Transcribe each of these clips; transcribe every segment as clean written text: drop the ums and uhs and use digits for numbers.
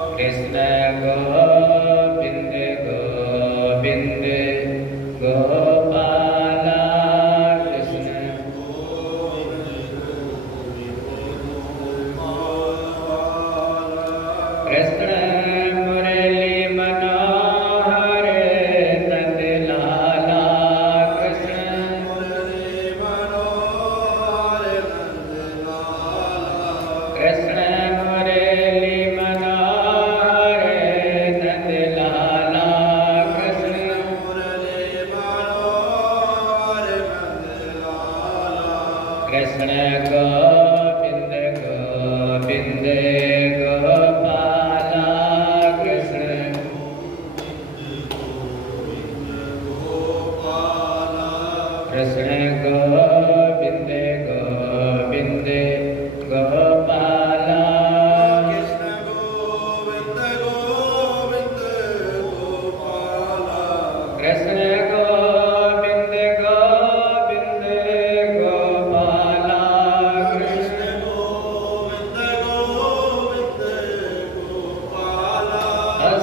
कृष्ण गोविंद गोविंद गोपाला कृष्ण कृष्ण मुरली मनोहर नंद लाला कृष्ण कृष्ण मुरली मनोहर नंद लाला कृष्ण कृष्ण गोविंद गोविंद गोपाला कृष्ण कृष्ण गोविंद गोविंद गोपाला कृष्ण गोविंद गोविंद गोपाला कृष्ण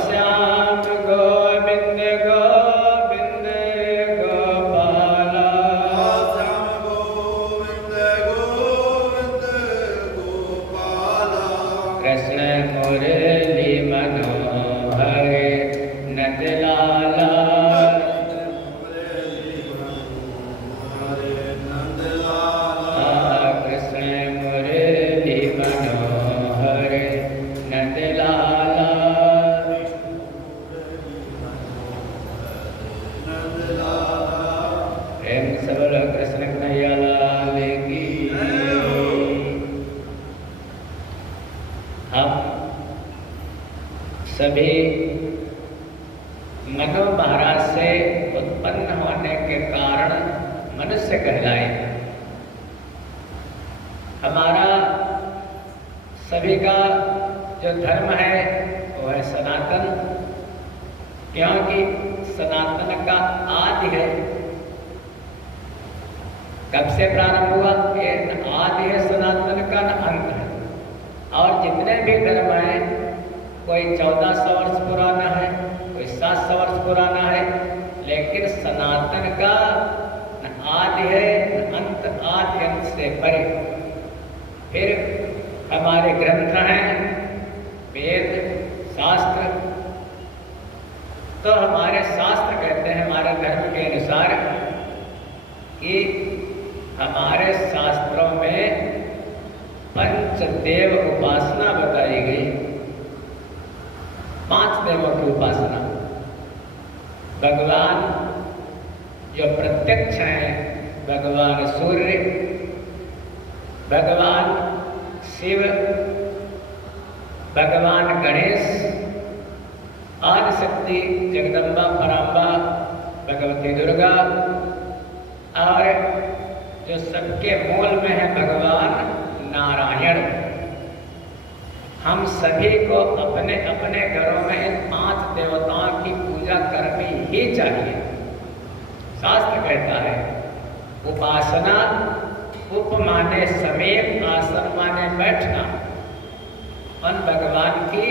श्याम गोविंद गोविंद गोपाला कृष्ण मुरली मनोहर नंद लाला कृष्ण मुरली मनोहर नंद लाला प्रेम सबल कृष्ण कन्हैया लाल की हम सभी मनु महाराज से उत्पन्न होने के कारण मनुष्य कहलाए। हमारा सभी का जो धर्म है वो है सनातन, क्योंकि सनातन का आदि है। कब से प्रारंभ हुआ? ये न आदि है सनातन का, न अंत है। और जितने भी धर्म हैं, कोई 1400 वर्ष पुराना है, कोई 700 वर्ष पुराना है, लेकिन सनातन का न आदि है न अंत, आदि अंत से परे। फिर हमारे ग्रंथ हैं, वेद शास्त्र। तो हमारे शास्त्र कहते हैं हमारे धर्म के अनुसार कि हमारे शास्त्रों में पंचदेव उपासना बताई गई। 5 देवों की उपासना। भगवान जो प्रत्यक्ष हैं, भगवान सूर्य, भगवान शिव, भगवान गणेश, आदिशक्ति जगदम्बा पराम्बा भगवती दुर्गा, और जो सबके मूल में है भगवान नारायण। हम सभी को अपने अपने घरों में इन 5 देवताओं की पूजा करनी ही चाहिए। शास्त्र कहता है उपासना, उप माने समीप, आसन माने बैठना। उन भगवान की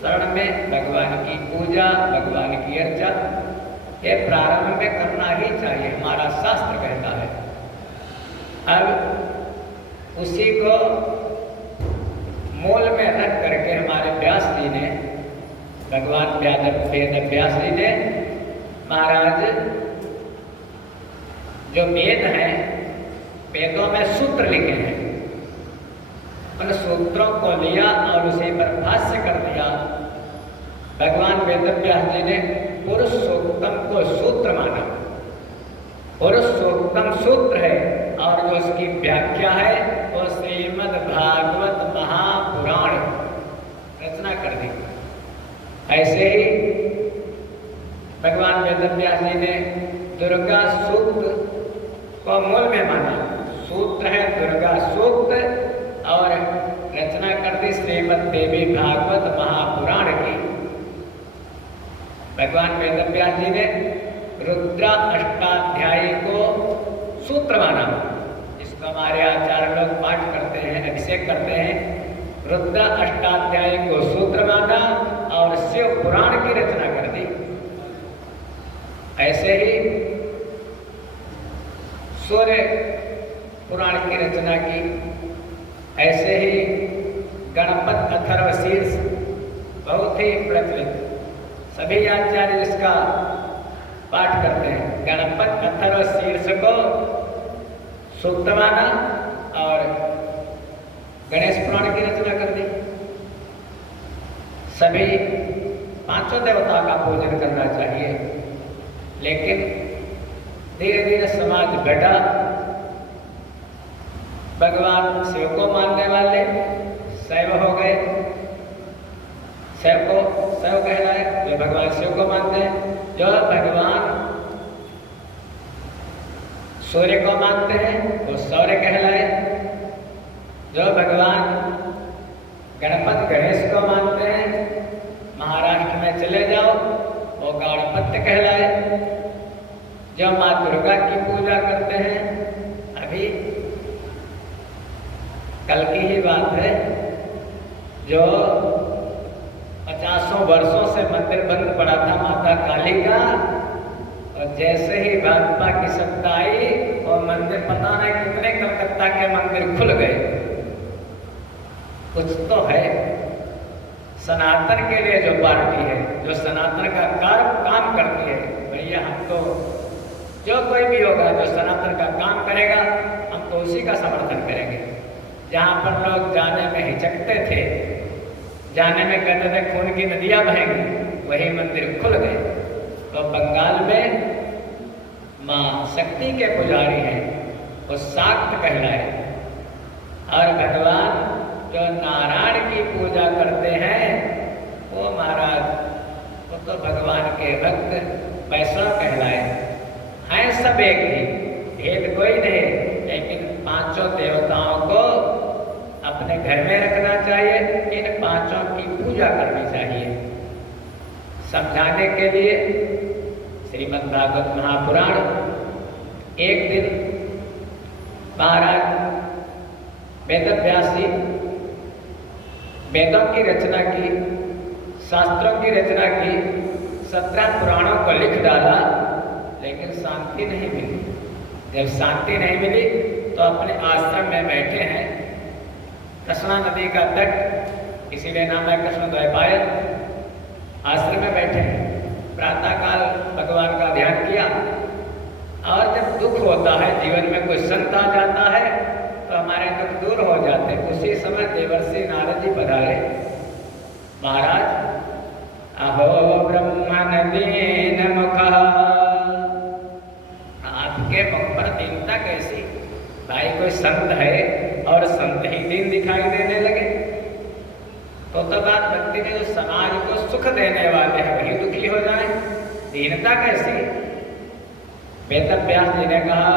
शरण में भगवान की पूजा, भगवान की अर्चा ये प्रारंभ में करना ही चाहिए, हमारा शास्त्र कहता है। अब उसी को मूल में रख करके हमारे व्यास जी ने, भगवान वेद व्यास जी ने महाराज जो वेद हैं, वेदों में सूत्र लिखे हैं, उन सूत्रों को लिया और उसी पर भाष्य कर दिया। भगवान वेद व्यास जी ने पुरुष सूक्तम को सूत्र माना। पुरुष सूक्तम सूत्र है, और जो उसकी व्याख्या है वो श्रीमद् भागवत महापुराण रचना कर दी। ऐसे ही भगवान वेदव्यास जी ने दुर्गा सूक्त को मूल में माना। सूत्र है दुर्गा सूक्त, और रचना कर दी श्रीमद् देवी भागवत महापुराण की। भगवान वेदव्यास जी ने रुद्रा अष्टाध्यायी को सूत्र माना। इसको हमारे आचार्य लोग पाठ करते हैं, अभिषेक करते हैं। रुद्र अष्टाध्यायी को सूत्र माना और शिव पुराण की रचना कर दी। ऐसे ही सूर्य पुराण की रचना की, ऐसे ही गणपत अथर्वशीर्ष बहुत ही प्रचलित, सभी आचार्य इसका पाठ करते हैं। गणपत अथर्वशीर्ष को सूक्त माना और गणेश पुराण की रचना कर दी। सभी पांचों देवताओं का पूजन करना चाहिए, लेकिन धीरे धीरे समाज बढ़ा। भगवान शिव को मानने वाले शैव हो गए, शैव कहलाए, वे भगवान शिव को मानते हैं। जो भगवान सूर्य को मानते हैं वो सौर्य कहलाए। जो भगवान गणपत गणेश को मानते हैं, महाराष्ट्र में चले जाओ वो गणपत्य कहलाए। जो माँ दुर्गा की पूजा करते हैं, अभी कल की ही बात है, जो 50 वर्षों से मंदिर बंद पड़ा था माता काली का, और जैसे ही भाजपा की सत्ता आई वो मंदिर पता नहीं कितने कलकत्ता के मंदिर खुल गए। कुछ तो है सनातन के लिए जो पार्टी है, जो सनातन का काम करती है, भैया हम तो जो कोई भी होगा जो सनातन का काम करेगा हम तो उसी का समर्थन करेंगे। जहाँ पर लोग जाने में हिचकते थे, जाने में कहते थे खून की नदियाँ बहेंगी, वही मंदिर खुल गए। तो बंगाल में माँ शक्ति के पुजारी हैं, वो शाक्त कहलाए। और भगवान जो नारायण की पूजा करते हैं वो महाराज वो तो भगवान के भक्त वैष्णव कहलाए। हैं सब एक ही, भेद कोई नहीं, लेकिन पांचों देवताओं को अपने घर में रखना चाहिए, इन पांचों की पूजा करनी चाहिए। समझाने के लिए श्रीमद् भागवत महापुराण, एक दिन महाराज वेदव्यास जी वेदों की रचना की, शास्त्रों की रचना की, 17 पुराणों को लिख डाला, लेकिन शांति नहीं मिली। जब शांति नहीं मिली तो अपने आश्रम में बैठे हैं, कृष्णा नदी का तट, इसीलिए नाम है कृष्ण द्वैपायन। आश्रम में बैठे हैं, प्रातःकाल भगवान का ध्यान किया, और जब दुख होता है जीवन में, कोई संत आ जाता है तो हमारे दुख दूर हो जाते हैं। उसी समय देवर्षि नारद जी पधारे। महाराज अहो ब्रह्मण दीन मुखः, आपके मुख पर दीनता कैसी? भाई कोई संत है और संत ही दीन दिखाई देने लगे, तो बात बनती है जो समाज को सुख देने वाले हैं वही दुखी हो जाए, दीनता कैसी? वेदव्यास जी ने कहा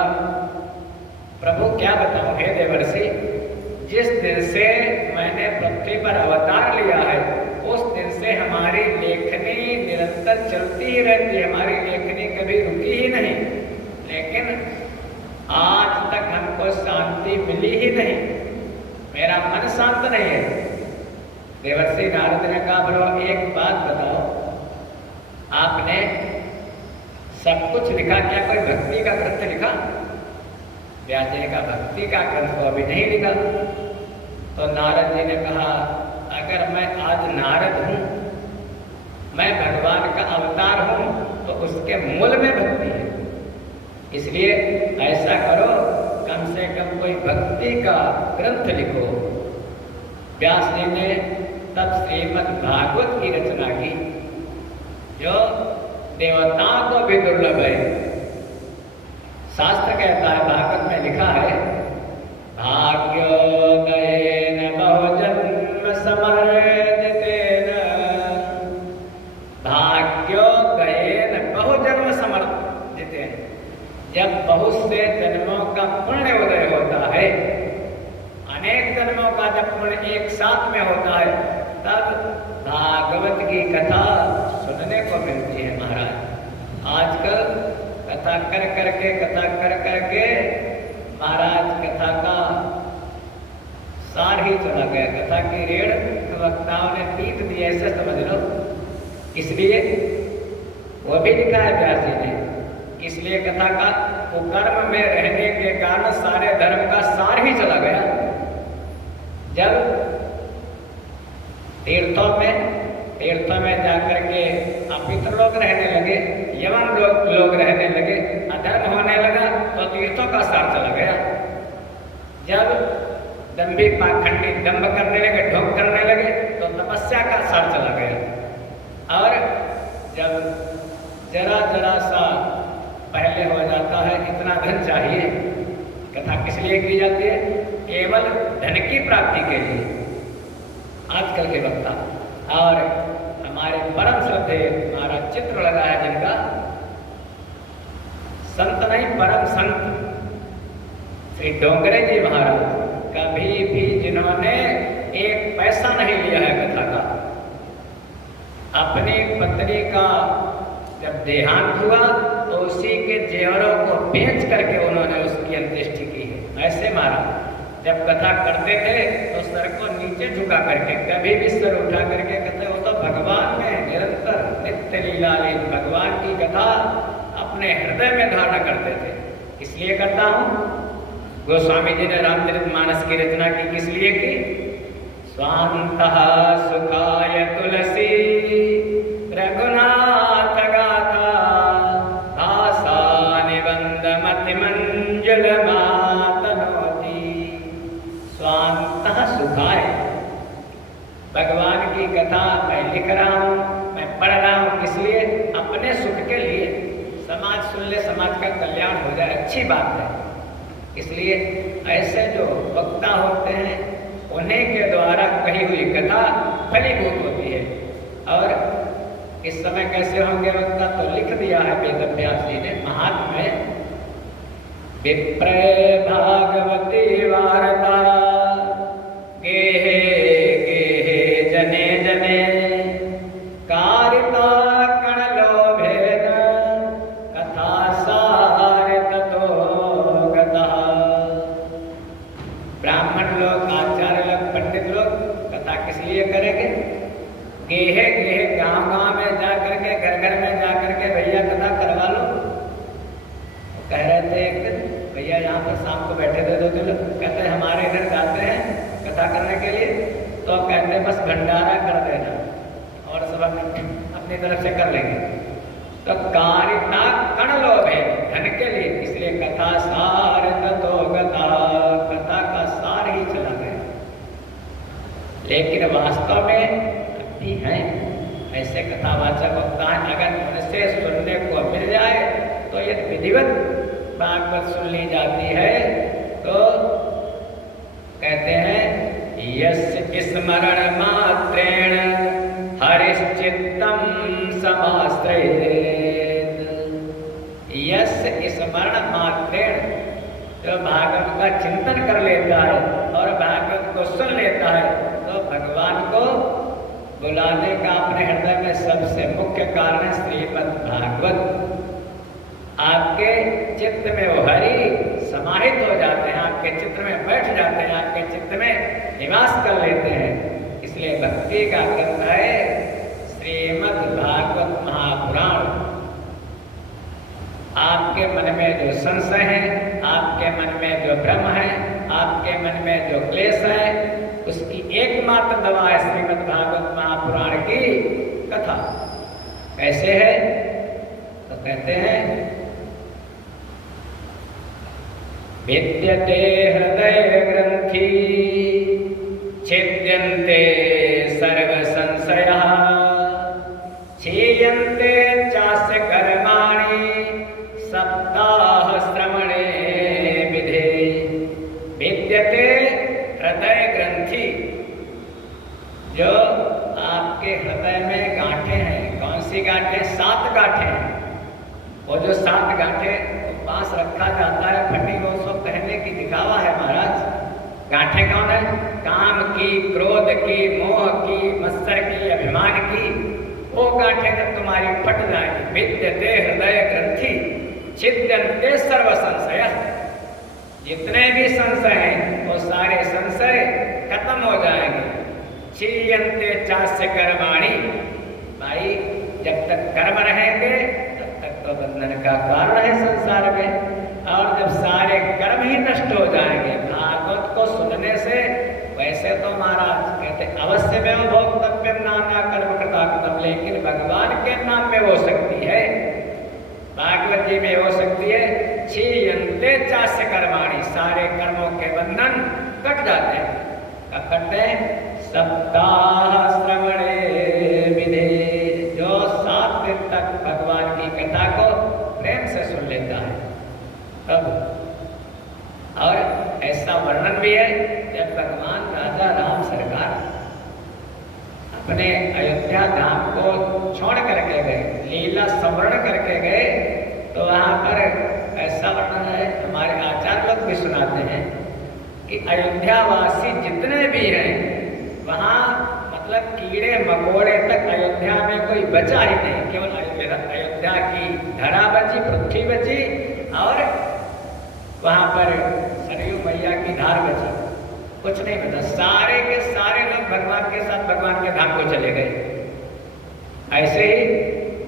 प्रभु क्या बताऊं हे देवर्षि, जिस दिन से मैंने पृथ्वी पर अवतार लिया है उस दिन से हमारी लेखनी निरंतर चलती ही रहती है, हमारी लेखनी कभी रुकी ही नहीं, लेकिन आज तक हमको शांति मिली ही नहीं, मेरा मन शांत नहीं है। देवर्षि नारद ने कहा बोलो एक बात बताओ, आपने सब कुछ लिखा, क्या कोई भक्ति का ग्रंथ लिखा? व्यास जी ने कहा भक्ति का ग्रंथ तो अभी नहीं लिखा। तो नारद जी ने कहा अगर मैं आज नारद हूँ, मैं भगवान का अवतार हूँ, तो उसके मूल में भक्ति है, इसलिए ऐसा करो कम से कम कोई भक्ति का ग्रंथ लिखो। व्यास जी ने तब श्रीमद् भागवत की रचना की, जो देवताओं को भी दुर्लभ है। शास्त्र कहता है, भागवत में लिखा है, भाग्योदयेन बहुजन्म समर्जितेन, भाग्योदयेन बहुजन्म समर्जितेन, जब बहुत से जन्मों का पुण्य उदय होता है, अनेक जन्मों का जब पुण्य एक साथ में होता है, तब भागवत की कथा सुनने को मिलती है। महाराज आजकल कथा कर करके महाराज कथा का सार ही चला गया। कथा की रेड़ वक्ताओं ने पीट दी, ऐसे समझ लो। इसलिए वो भी लिखा है व्यास जी ने, इसलिए कथा का कुकर्म में रहने के कारण सारे धर्म का सार ही चला गया। जब तीर्थों में जाकर के अपितृ लोग रहने लगे, यवन लोग रहने लगे, अधर्म होने लगा, तो तीर्थों का सार चला गया। जब दंभी पाखंडी दंभ करने लगे, ढोंग करने लगे, तो तपस्या का सार चला गया। और जब जरा सा पहले हो जाता है, इतना धन चाहिए, कथा किस लिए की जाती है? केवल धन की प्राप्ति के लिए। आजकल के वक्ता और हमारे परम श्रद्धे महाराज चित्र लगा है जिनका, संत नहीं परम संत श्री डोंगरे जी महाराज, कभी भी जिन्होंने एक पैसा नहीं लिया है कथा का। अपनी पत्नी का जब देहांत हुआ तो उसी के जेवरों को बेच करके उन्होंने उसकी अंत्येष्टि की है। ऐसे महाराज जब कथा करते थे तो सर को नीचे झुका करके, कभी भी सर उठा करके कहते हो तो भगवान में निरंतर नित्य लीलालीन भगवान की कथा अपने हृदय में धारण करते थे। इसलिए करता हूँ, गोस्वामी जी ने रामचरितमानस की रचना की, किस लिए की? स्वान्तः सुखाय तुलसी रघुनाथ गाथा भाषा निबंध मति मंजुल मातनोति। स्वान्तः सुखाय, भगवान की कथा मैं लिख रहा हूँ, मैं पढ़ रहा हूँ, किस लिए? अपने सुख के लिए। समाज सुन ले, समाज का कल्याण हो जाए, अच्छी बात है। इसलिए ऐसे जो वक्ता होते हैं उन्हीं के द्वारा कही हुई कथा फलीभूत होती है। और इस समय कैसे होंगे वक्ता, तो लिख दिया है वेद व्यास जी ने महात्म्य में। विप्रे भागवती वार्ता गेहे गेहे जने जने कारिता कणलोभेन कथा सार ततो गतः। ब्राह्मण लोग, आचार्य लोग, पंडित लोग कथा किस लिए करेंगे? गेहे गेहे गांव में जा करके, घर घर में जा करके भैया कथा करवा लो। कह रहे थे एक दिन, भैया यहाँ पर शाम को बैठे थे दो दिन, कहते हमारे इधर जाते हैं कथा करने के लिए, तो कहते बस भंडारा कर देना और सब अपनी तरफ से कर लेंगे। तो कारिता कण लोभ है, धन के लिए, इसलिए कथा सार ततो गता, कथा का सार ही चला गया। लेकिन वास्तव में भी हैं ऐसे कथावाचक वक्ता हैं, अगर उनसे सुनने को मिल जाए तो ये विधिवत भागवत सुन ली जाती है। तो कहते हैं यस्य स्मरण मात्रेण हरिश्चित्तम समाश्रयेत्। यस्य स्मरण मात्रेण, जो भागवत का चिंतन कर लेता है और भागवत को सुन लेता है, तो भगवान को बुलाने का अपने हृदय में सबसे मुख्य कारण है श्रीमद् भागवत। आपके चित्त में वो हरि समाहित हो जाते हैं, आपके चित्त में बैठ जाते हैं, आपके चित्त में निवास कर लेते हैं। इसलिए भक्ति का ग्रंथ है श्रीमद् भागवत महापुराण। आपके मन में जो संशय है, आपके मन में जो भ्रम है, आपके मन में जो क्लेश है, उसकी एकमात्र दवा है श्रीमद् भागवत महापुराण की कथा। कैसे है? तो कहते हैं विद्यते हृदय ग्रंथि छिद्यन्ते सर्व संशयः क्षीयन्ते चास्य कर्माणि सप्ताह श्रवणे विधे। विद्यते हृदय ग्रंथि, जो आपके हृदय में गांठें हैं। कौन सी गांठें? 7 गांठें हैं। वो जो 7 गांठें पास रखा जाता है, फटी वो सब कहने की दिखावा है महाराज। गांठें कौन है? काम की, क्रोध की, मोह की, मत्सर की, अभिमान की। वो गांठें जब तुम्हारी फट जाएंगी, विद्यते हृदय ग्रंथि छिद्यन्ते सर्व संशय। जितने भी संशय हैं वो सारे संशय खत्म हो जाएंगे। क्षीयन्ते चास्य कर्माणि, भाई जब तक कर्म रहेंगे तब तक तो बंधन का कारण है संसार में। और जब सारे कर्म ही नष्ट हो जाएंगे भागवत को सुनने से, वैसे तो महाराज कहते अवश्य में भोक्तव्य नाना कर्म कृताकृतम, लेकिन भगवान के नाम में हो सकती है, भागवत जी में हो सकती है। क्षीयन्ते चास्य कर्माणि, सारे कर्मों के बंधन कट जाते हैं। कब कटते हैं? सप्ताह श्रवणे विधे, जो 7 दिन तक भगवान की कथा को प्रेम से सुन लेता है तब। और ऐसा वर्णन भी है जब भगवान राजा राम सरकार अपने अयोध्या धाम को छोड़ करके गए, लीला संवरण करके गए, तो वहाँ पर ऐसा वर्णन है, हमारे आचार्य लोग भी सुनाते हैं कि अयोध्यावासी जितने भी हैं वहाँ मतलब कीड़े मकोड़े तक अयोध्या में कोई बचा ही नहीं, केवल अयोध्या की धरा बची, पृथ्वी बची, और वहाँ पर सरयू मैया की धार बची, कुछ नहीं बचा। सारे के सारे लोग भगवान के साथ भगवान के धाम को चले गए। ऐसे ही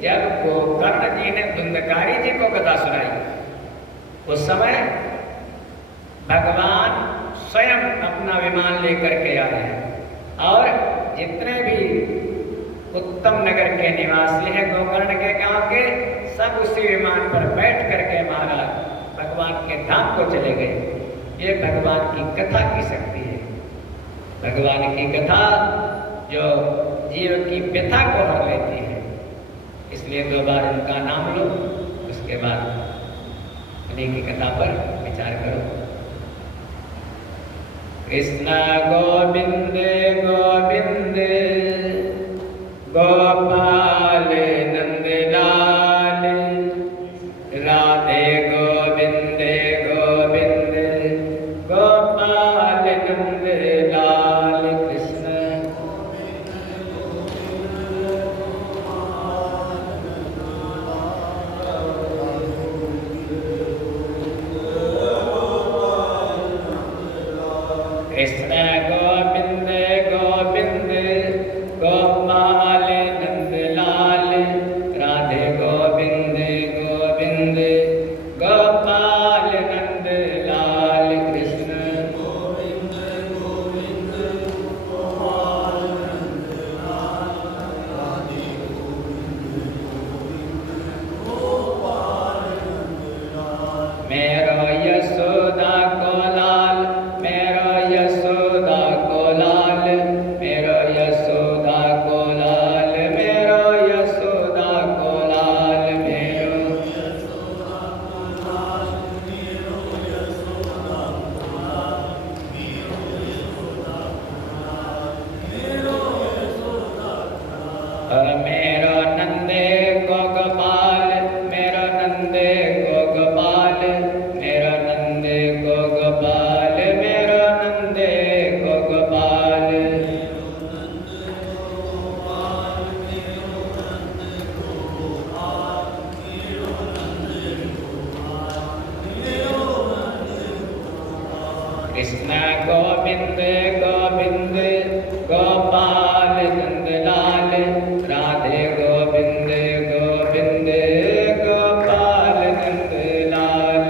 जब गोकर्ण जी ने धुंधकारी जी को कथा सुनाई, उस समय भगवान स्वयं अपना विमान लेकर के आए हैं, और जितने भी उत्तम नगर के निवासी हैं गोकर्ण के गांव के, सब उसी विमान पर बैठ करके महाराज भगवान के धाम को चले गए। ये भगवान की कथा की शक्ति है। भगवान की कथा जो जीव की व्यथा को हर लेती है, इसलिए 2 बार उनका नाम लो, उसके बाद उन्हीं की कथा पर विचार करो। कृष्ण गोविंद गोविंद गोपाल नंदलाल, राधे गोविंद गोविंद गोपाल नंदलाल, कृष्ण कृष्ण गोविंद गोविंद गोपाल नंदलाल, राधे गोविंद गोविंद गोपाल नंदलाल, कृष्ण गोविंद गोविंद गोपाल नंदलाल, राधे गोपाल नंदलाल, मेरो यशोदा को लाल, मेरो यशोदा को लाल, मेरो यशोदा को लाल, मेरो यशोदा को लाल, मेरो यशोदा को लाल, मेरो यशोदा को लाल, मेरो यशोदा को लाल, मेरो यशोदा को लाल, मेरो नंदे को गोपाल, मेरो नंदे को गोपाल, मेरो नंदे को गोपाल, मेरो नंदे को गोपाल, कृष्ण गोविंद गोविंद गोपाल नंदलाल, राधे गोविंद गोविंद गोपाल नंदलाल,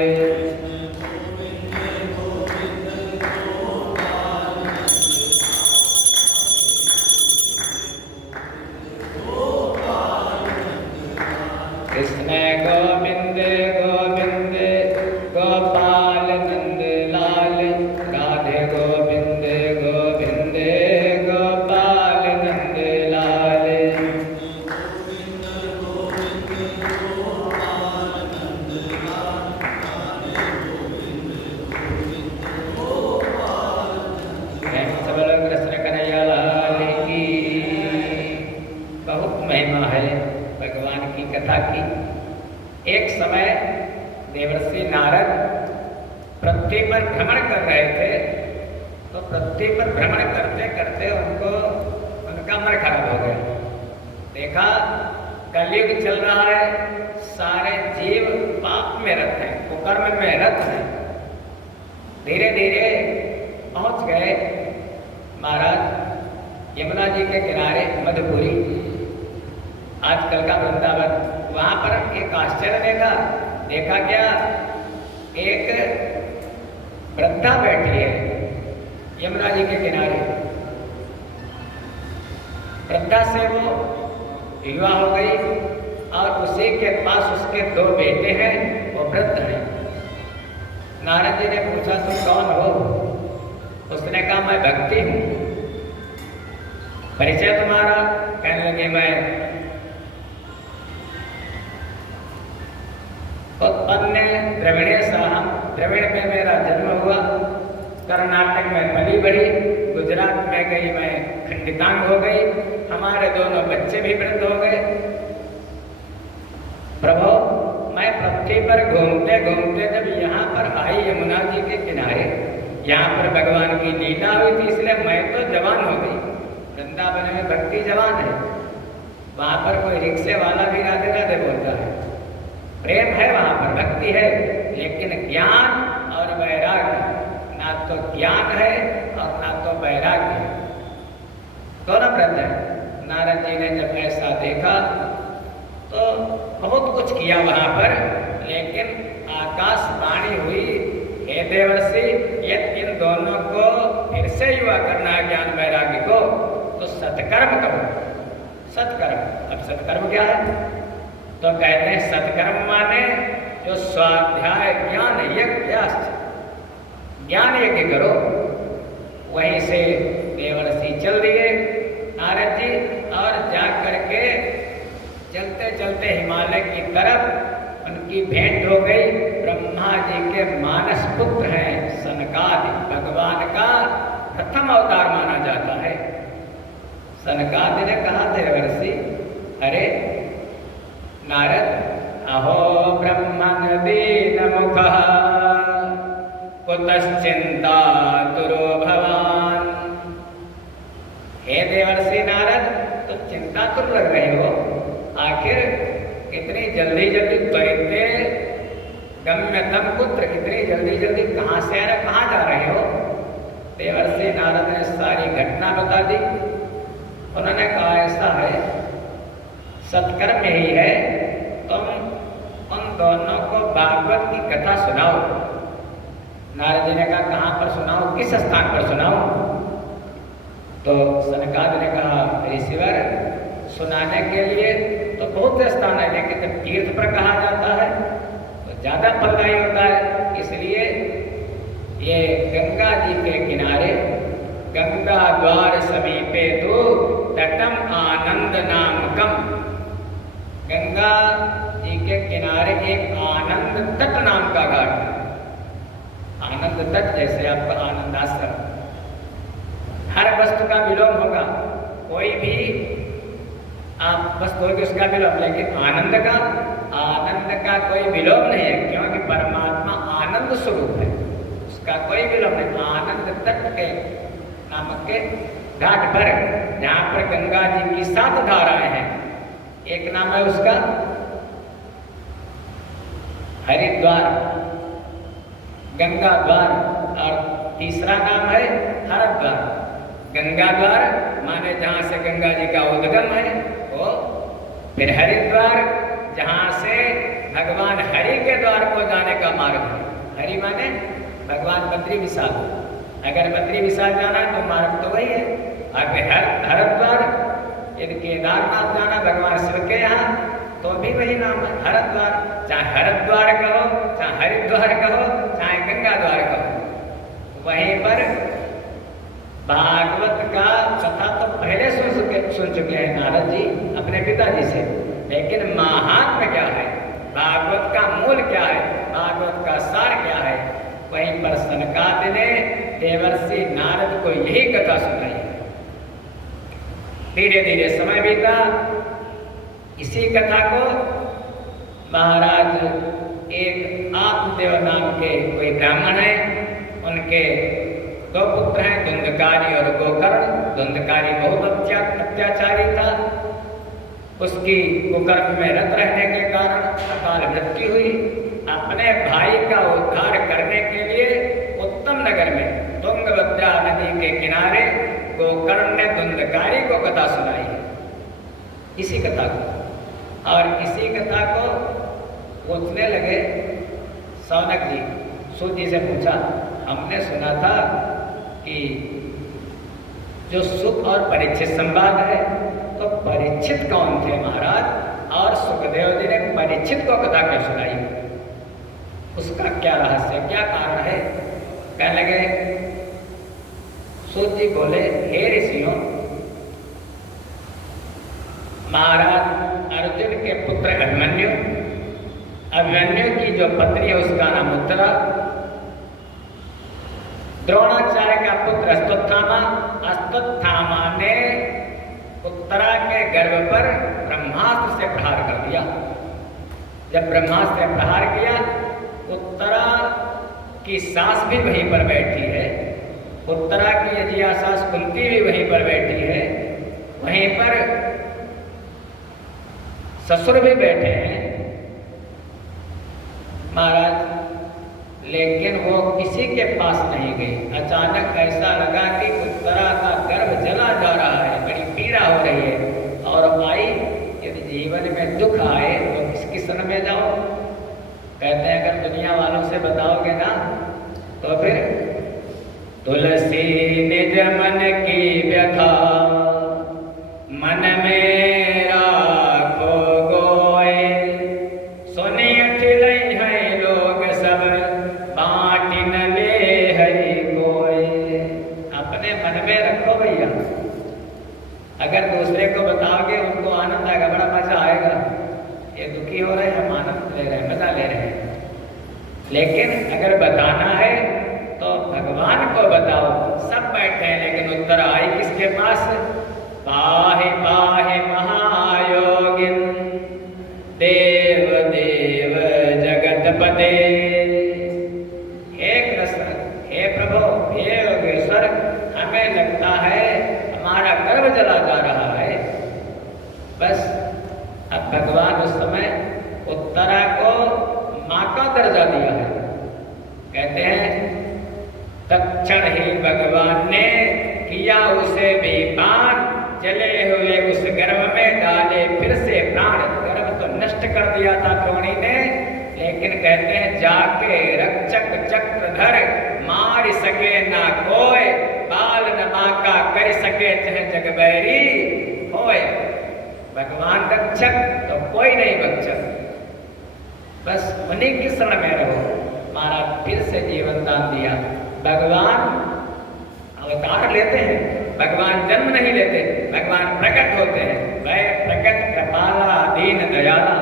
कृष्ण गोविंद गोविंद गोपाल नंदलाल, राधे गोविंद गोविंद गोपाल नंदलाल, सब लोग कृष्ण कन्हैया लाल की। बहुत महिमा है भगवान की कथा की। एक समय देवर्षि नारद पृथ्वी पर भ्रमण कर रहे थे, तो पृथ्वी पर भ्रमण करते करते उनका मन खराब हो गया। देखा कलयुग चल रहा है, सारे जीव पाप में रत हैं, कुकर्म में रत हैं। धीरे धीरे पहुंच गए महाराज यमुना जी के किनारे मधुपुरी, आजकल का वृंदावन, वहां पर एक आश्चर्य देखा क्या, एक वृद्धा बैठी है यमुना जी के किनारे। वृद्धा से वो विवाह हो गई और उसी के पास उसके 2 बेटे हैं, वो वृद्ध हैं। नारद जी ने पूछा तुम कौन हो? उसने कहा मैं भक्ति हूं। परिचय तुम्हारा? कहने लगे मैं उत्पन्न द्रविड़ साहम, द्रविड़ में मेरा जन्म हुआ, कर्नाटक में पली बढ़ी, गुजरात में गई मैं खंडितांग हो गई, हमारे दोनों बच्चे भी वृद्ध हो गए। प्रभु मैं पृथ्वी पर घूमते घूमते जब यहाँ पर आई यमुना जी के किनारे, यहाँ पर भगवान की लीला हुई थी, इसलिए मैं तो जवान हो गई। वृंदावन में भक्ति जवान है, वहां पर कोई रिक्शे वाला भी राधे राधे बोलता है, प्रेम है वहां पर, भक्ति है, लेकिन ज्ञान और वैराग्य, ना तो ज्ञान है और ना तो वैराग्य है, दोनों वृद्ध है। नारद जी ने जब ऐसा देखा तो बहुत कुछ किया वहां पर, लेकिन आकाशवाणी हुई, हे देवर्षि यदि इन दोनों को फिर से युवा करना है ज्ञान वैराग्य को, तो सत्कर्म करो। सत्कर्म, अब सत्कर्म क्या है? तो कहते हैं सत्कर्म माने जो स्वाध्याय ज्ञान यज्ञ, ज्ञान यज्ञ करो। वहीं से देवर्षि चल दिए नारद जी, और जा करके चलते चलते हिमालय की तरफ उनकी भेंट हो गई। ब्रह्मा जी के मानस पुत्र हैं सनकादि, भगवान का प्रथम अवतार माना जाता है। सनकादि ने कहा देवर्षि, अरे नारद अहो ब्रह्मन् दीन मुखः कुतश्चिंता तुरो भवान। हे देवर्षि नारद, तो चिंता तुम लग रहे हो, आखिर कितनी जल्दी जल्दी त्वरिते गम्यतम पुत्र, कितनी जल्दी जल्दी कहाँ से आ रहे, कहाँ जा रहे हो? देवर्षि नारद ने सारी घटना बता दी। उन्होंने कहा ऐसा है, सत्कर्म यही है, तुम उन दोनों को भागवत की कथा सुनाओ। नारद जी ने कहा कहाँ पर सुनाओ, किस स्थान पर सुनाओ? तो सनकादि ने कहा ऋषिवर, सुनाने के लिए तो बहुत से स्थान है, लेकिन जब तीर्थ पर कहा जाता है तो ज्यादा फलदायी होता है, इसलिए ये गंगा जी के किनारे, गंगा द्वार समीपे तो तटम आनंद नामकम, गंगा जी के किनारे एक आनंद तट नाम का घाट है। आनंद तट जैसे आपका आनंद आश्रम, हर वस्तु का विलोम होगा, कोई भी आप वस्तु होगी उसका विलोम, लेकिन आनंद का कोई विलोम नहीं है, क्योंकि परमात्मा आनंद स्वरूप है, उसका कोई विलोम नहीं। आनंद तट के नामक के घाट पर, जहाँ पर गंगा जी की 7 धाराएं हैं, एक नाम है उसका हरिद्वार, गंगा द्वार, और तीसरा नाम है हरिद्वार। गंगा द्वार माने जहाँ से गंगा जी का उद्गम है वो, फिर हरिद्वार जहाँ से भगवान हरि के द्वार को जाने का मार्ग है। हरि माने भगवान बद्री विशाल, अगर बद्री विशाल जाना है तो मार्ग तो वही है। अगर हरिद्वार यदि केदारनाथ जाना भगवान शिव के यहाँ, तो भी वही नाम है हरिद्वार। चाहे हरिद्वार कहो, चाहे हरिद्वार कहो, चाहे गंगा द्वार कहो, वहीं पर भागवत का कथा तो पहले सुन चुके हैं नारद जी अपने पिताजी से, लेकिन महात्म्य क्या है, भागवत का मूल क्या है, भागवत का सार क्या है, वहीं पर सनकादि ने देवर्षि नारद को यही कथा सुनाई है। धीरे धीरे समय बीता, इसी कथा को महाराज एक आत्मदेव नाम के कोई ब्राह्मण है, उनके 2 पुत्र हैं, धुंधकारी और गोकर्ण। धुंधकारी बहुत अत्याचारी था, उसकी कुकर्म में रत रहने के कारण अकाल मृत्यु हुई। अपने भाई का उद्धार करने के लिए उत्तम नगर में तुंगभद्रा नदी के किनारे गोकर्ण ने धुंधकारी को कथा सुनाई है, इसी कथा को। और इसी कथा को पूछने लगे सौनक जी, सूत जी से पूछा, हमने सुना था कि जो सुख और परीक्षित संवाद है, तो परीक्षित कौन थे महाराज? और सुखदेव जी ने परीक्षित को कथा क्यों सुनाई? उसका क्या रहस्य, क्या कारण है? कहने लगे, सूत जी बोले, हे ऋषियों, महाराज अर्जुन के पुत्र अभिमन्यु, अभिमन्यु की जो पत्नी है उसका नाम उत्तरा, द्रोणाचार्य का पुत्र अश्वत्थामा, अश्वत्थामा ने उत्तरा के गर्भ पर ब्रह्मास्त्र से प्रहार कर दिया। जब ब्रह्मास्त्र से प्रहार किया, उत्तरा की सास भी वहीं पर बैठी है, उत्तरा की अजिया सास कुंती भी वहीं पर बैठी है, वहीं पर ससुर भी बैठे हैं महाराज। लेकिन वो किसी के पास नहीं गई। अचानक ऐसा लगा कि उत्तरा का गर्भ जला जा रहा है, बड़ी पीड़ा हो रही है। और आई, यदि जीवन में दुख आए तो किसकी शरण में जाओ? कहते हैं अगर दुनिया वालों से बताओगे ना तो फिर तुलसी निज मन की व्यथा मन में राखो गोए, सुनी ठिलई है लोग सब बाटी न ले हरि कोय। अपने मन में रखो भैया, अगर दूसरे को बताओगे उनको आनंद आएगा, बड़ा मजा आएगा। ये दुखी हो रहे हैं, हम आनंद ले रहे हैं, मजा ले रहे हैं। लेकिन अगर बताना है तो भगवान को बताओ। सब बैठे हैं, लेकिन उत्तर आई किसके पास? पाहि पाहि महायोगिन देव देव जगतपते। हे कृष्ण, हे प्रभु, हे योगेश्वर, हमें लगता है हमारा गर्भ जला जा रहा है। बस अब भगवान उस समय उत्तरा को माँ का दर्जा दिया है। कहते हैं तत्क्षण ही भगवान ने किया उसे भी पान, जले हुए उस गर्भ में डाले फिर से प्राण। गर्भ तो नष्ट कर दिया था द्रोणी ने, लेकिन कहते हैं जाके रक्षक चक्रधर मार सके ना कोय, बाल न माका कर सके चाहे जगबैरी होय। भगवान रक्षक तो कोई नहीं बक्षक, बस उन्हीं की शरण में रहो। महाराज फिर से जीवन दान दिया। भगवान अवतार लेते हैं, भगवान जन्म नहीं लेते, भगवान प्रकट होते हैं। वह प्रकट कृपाला दीन दयाला।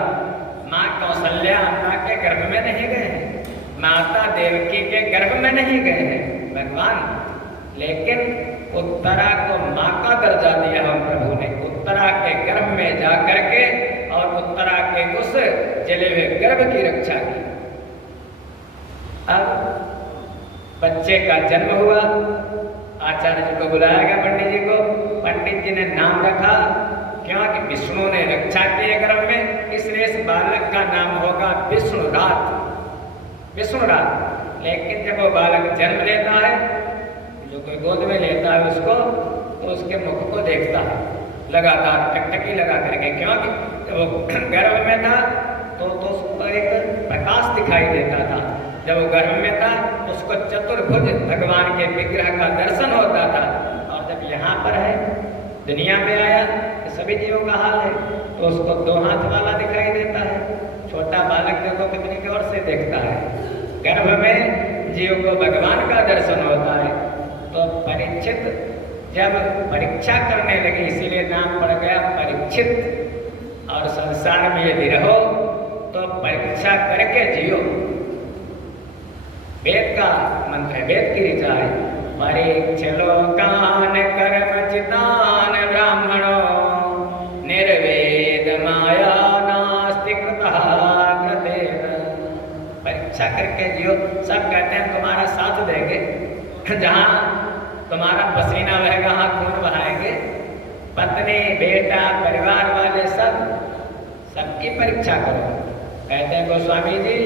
माँ कौशल्या माँ के गर्भ में नहीं गए हैं, माता देवकी के गर्भ में नहीं गए हैं भगवान, लेकिन उत्तरा को माँ का दर्जा दिया हम प्रभु ने। उत्तरा के गर्भ में जाकर के और उत्तरा के उस जले हुए गर्भ की रक्षा की। अब बच्चे का जन्म हुआ, आचार्य जी को बुलाया गया, पंडित जी को। पंडित जी ने नाम रखा, क्योंकि विष्णु ने रक्षा की है गर्भ में, इसलिए इस बालक का नाम होगा विष्णुरात, विष्णुरात। लेकिन जब वो बालक जन्म लेता है, जो कोई गोद में लेता है उसको, तो उसके मुख को देखता है लगातार टकटकी लगा करके, क्योंकि जब वो गर्भ में था तो उसको एक प्रकाश दिखाई देता था। जब वो गर्भ में था उसको चतुर्भुज भगवान के विग्रह का दर्शन होता था। और जब यहाँ पर है, दुनिया में आया, तो सभी जीवों का हाल है, तो उसको दो हाथ वाला दिखाई देता है। छोटा बालक देखो कितनी की ओर से देखता है। गर्भ में जीव को भगवान का दर्शन होता है। तो परीक्षित जब परीक्षा करने लगे, इसीलिए नाम पड़ गया परीक्षित। और संसार में यदि रहो तो परीक्षा करके जियो। वेद का मंत्र है, वेद की ऋचा है, परीक्षलोकान कर्म चितान ब्राह्मणो निर्वेद माया नास्ति कृतः कृतेन। परीक्षा करके जियो। सब कहते हैं तुम्हारा साथ देंगे, जहाँ तुम्हारा पसीना बहेगा वहाँ खून बहाएंगे। पत्नी बेटा परिवार वाले सबकी परीक्षा करो। कहते हैं गोस्वामी जी,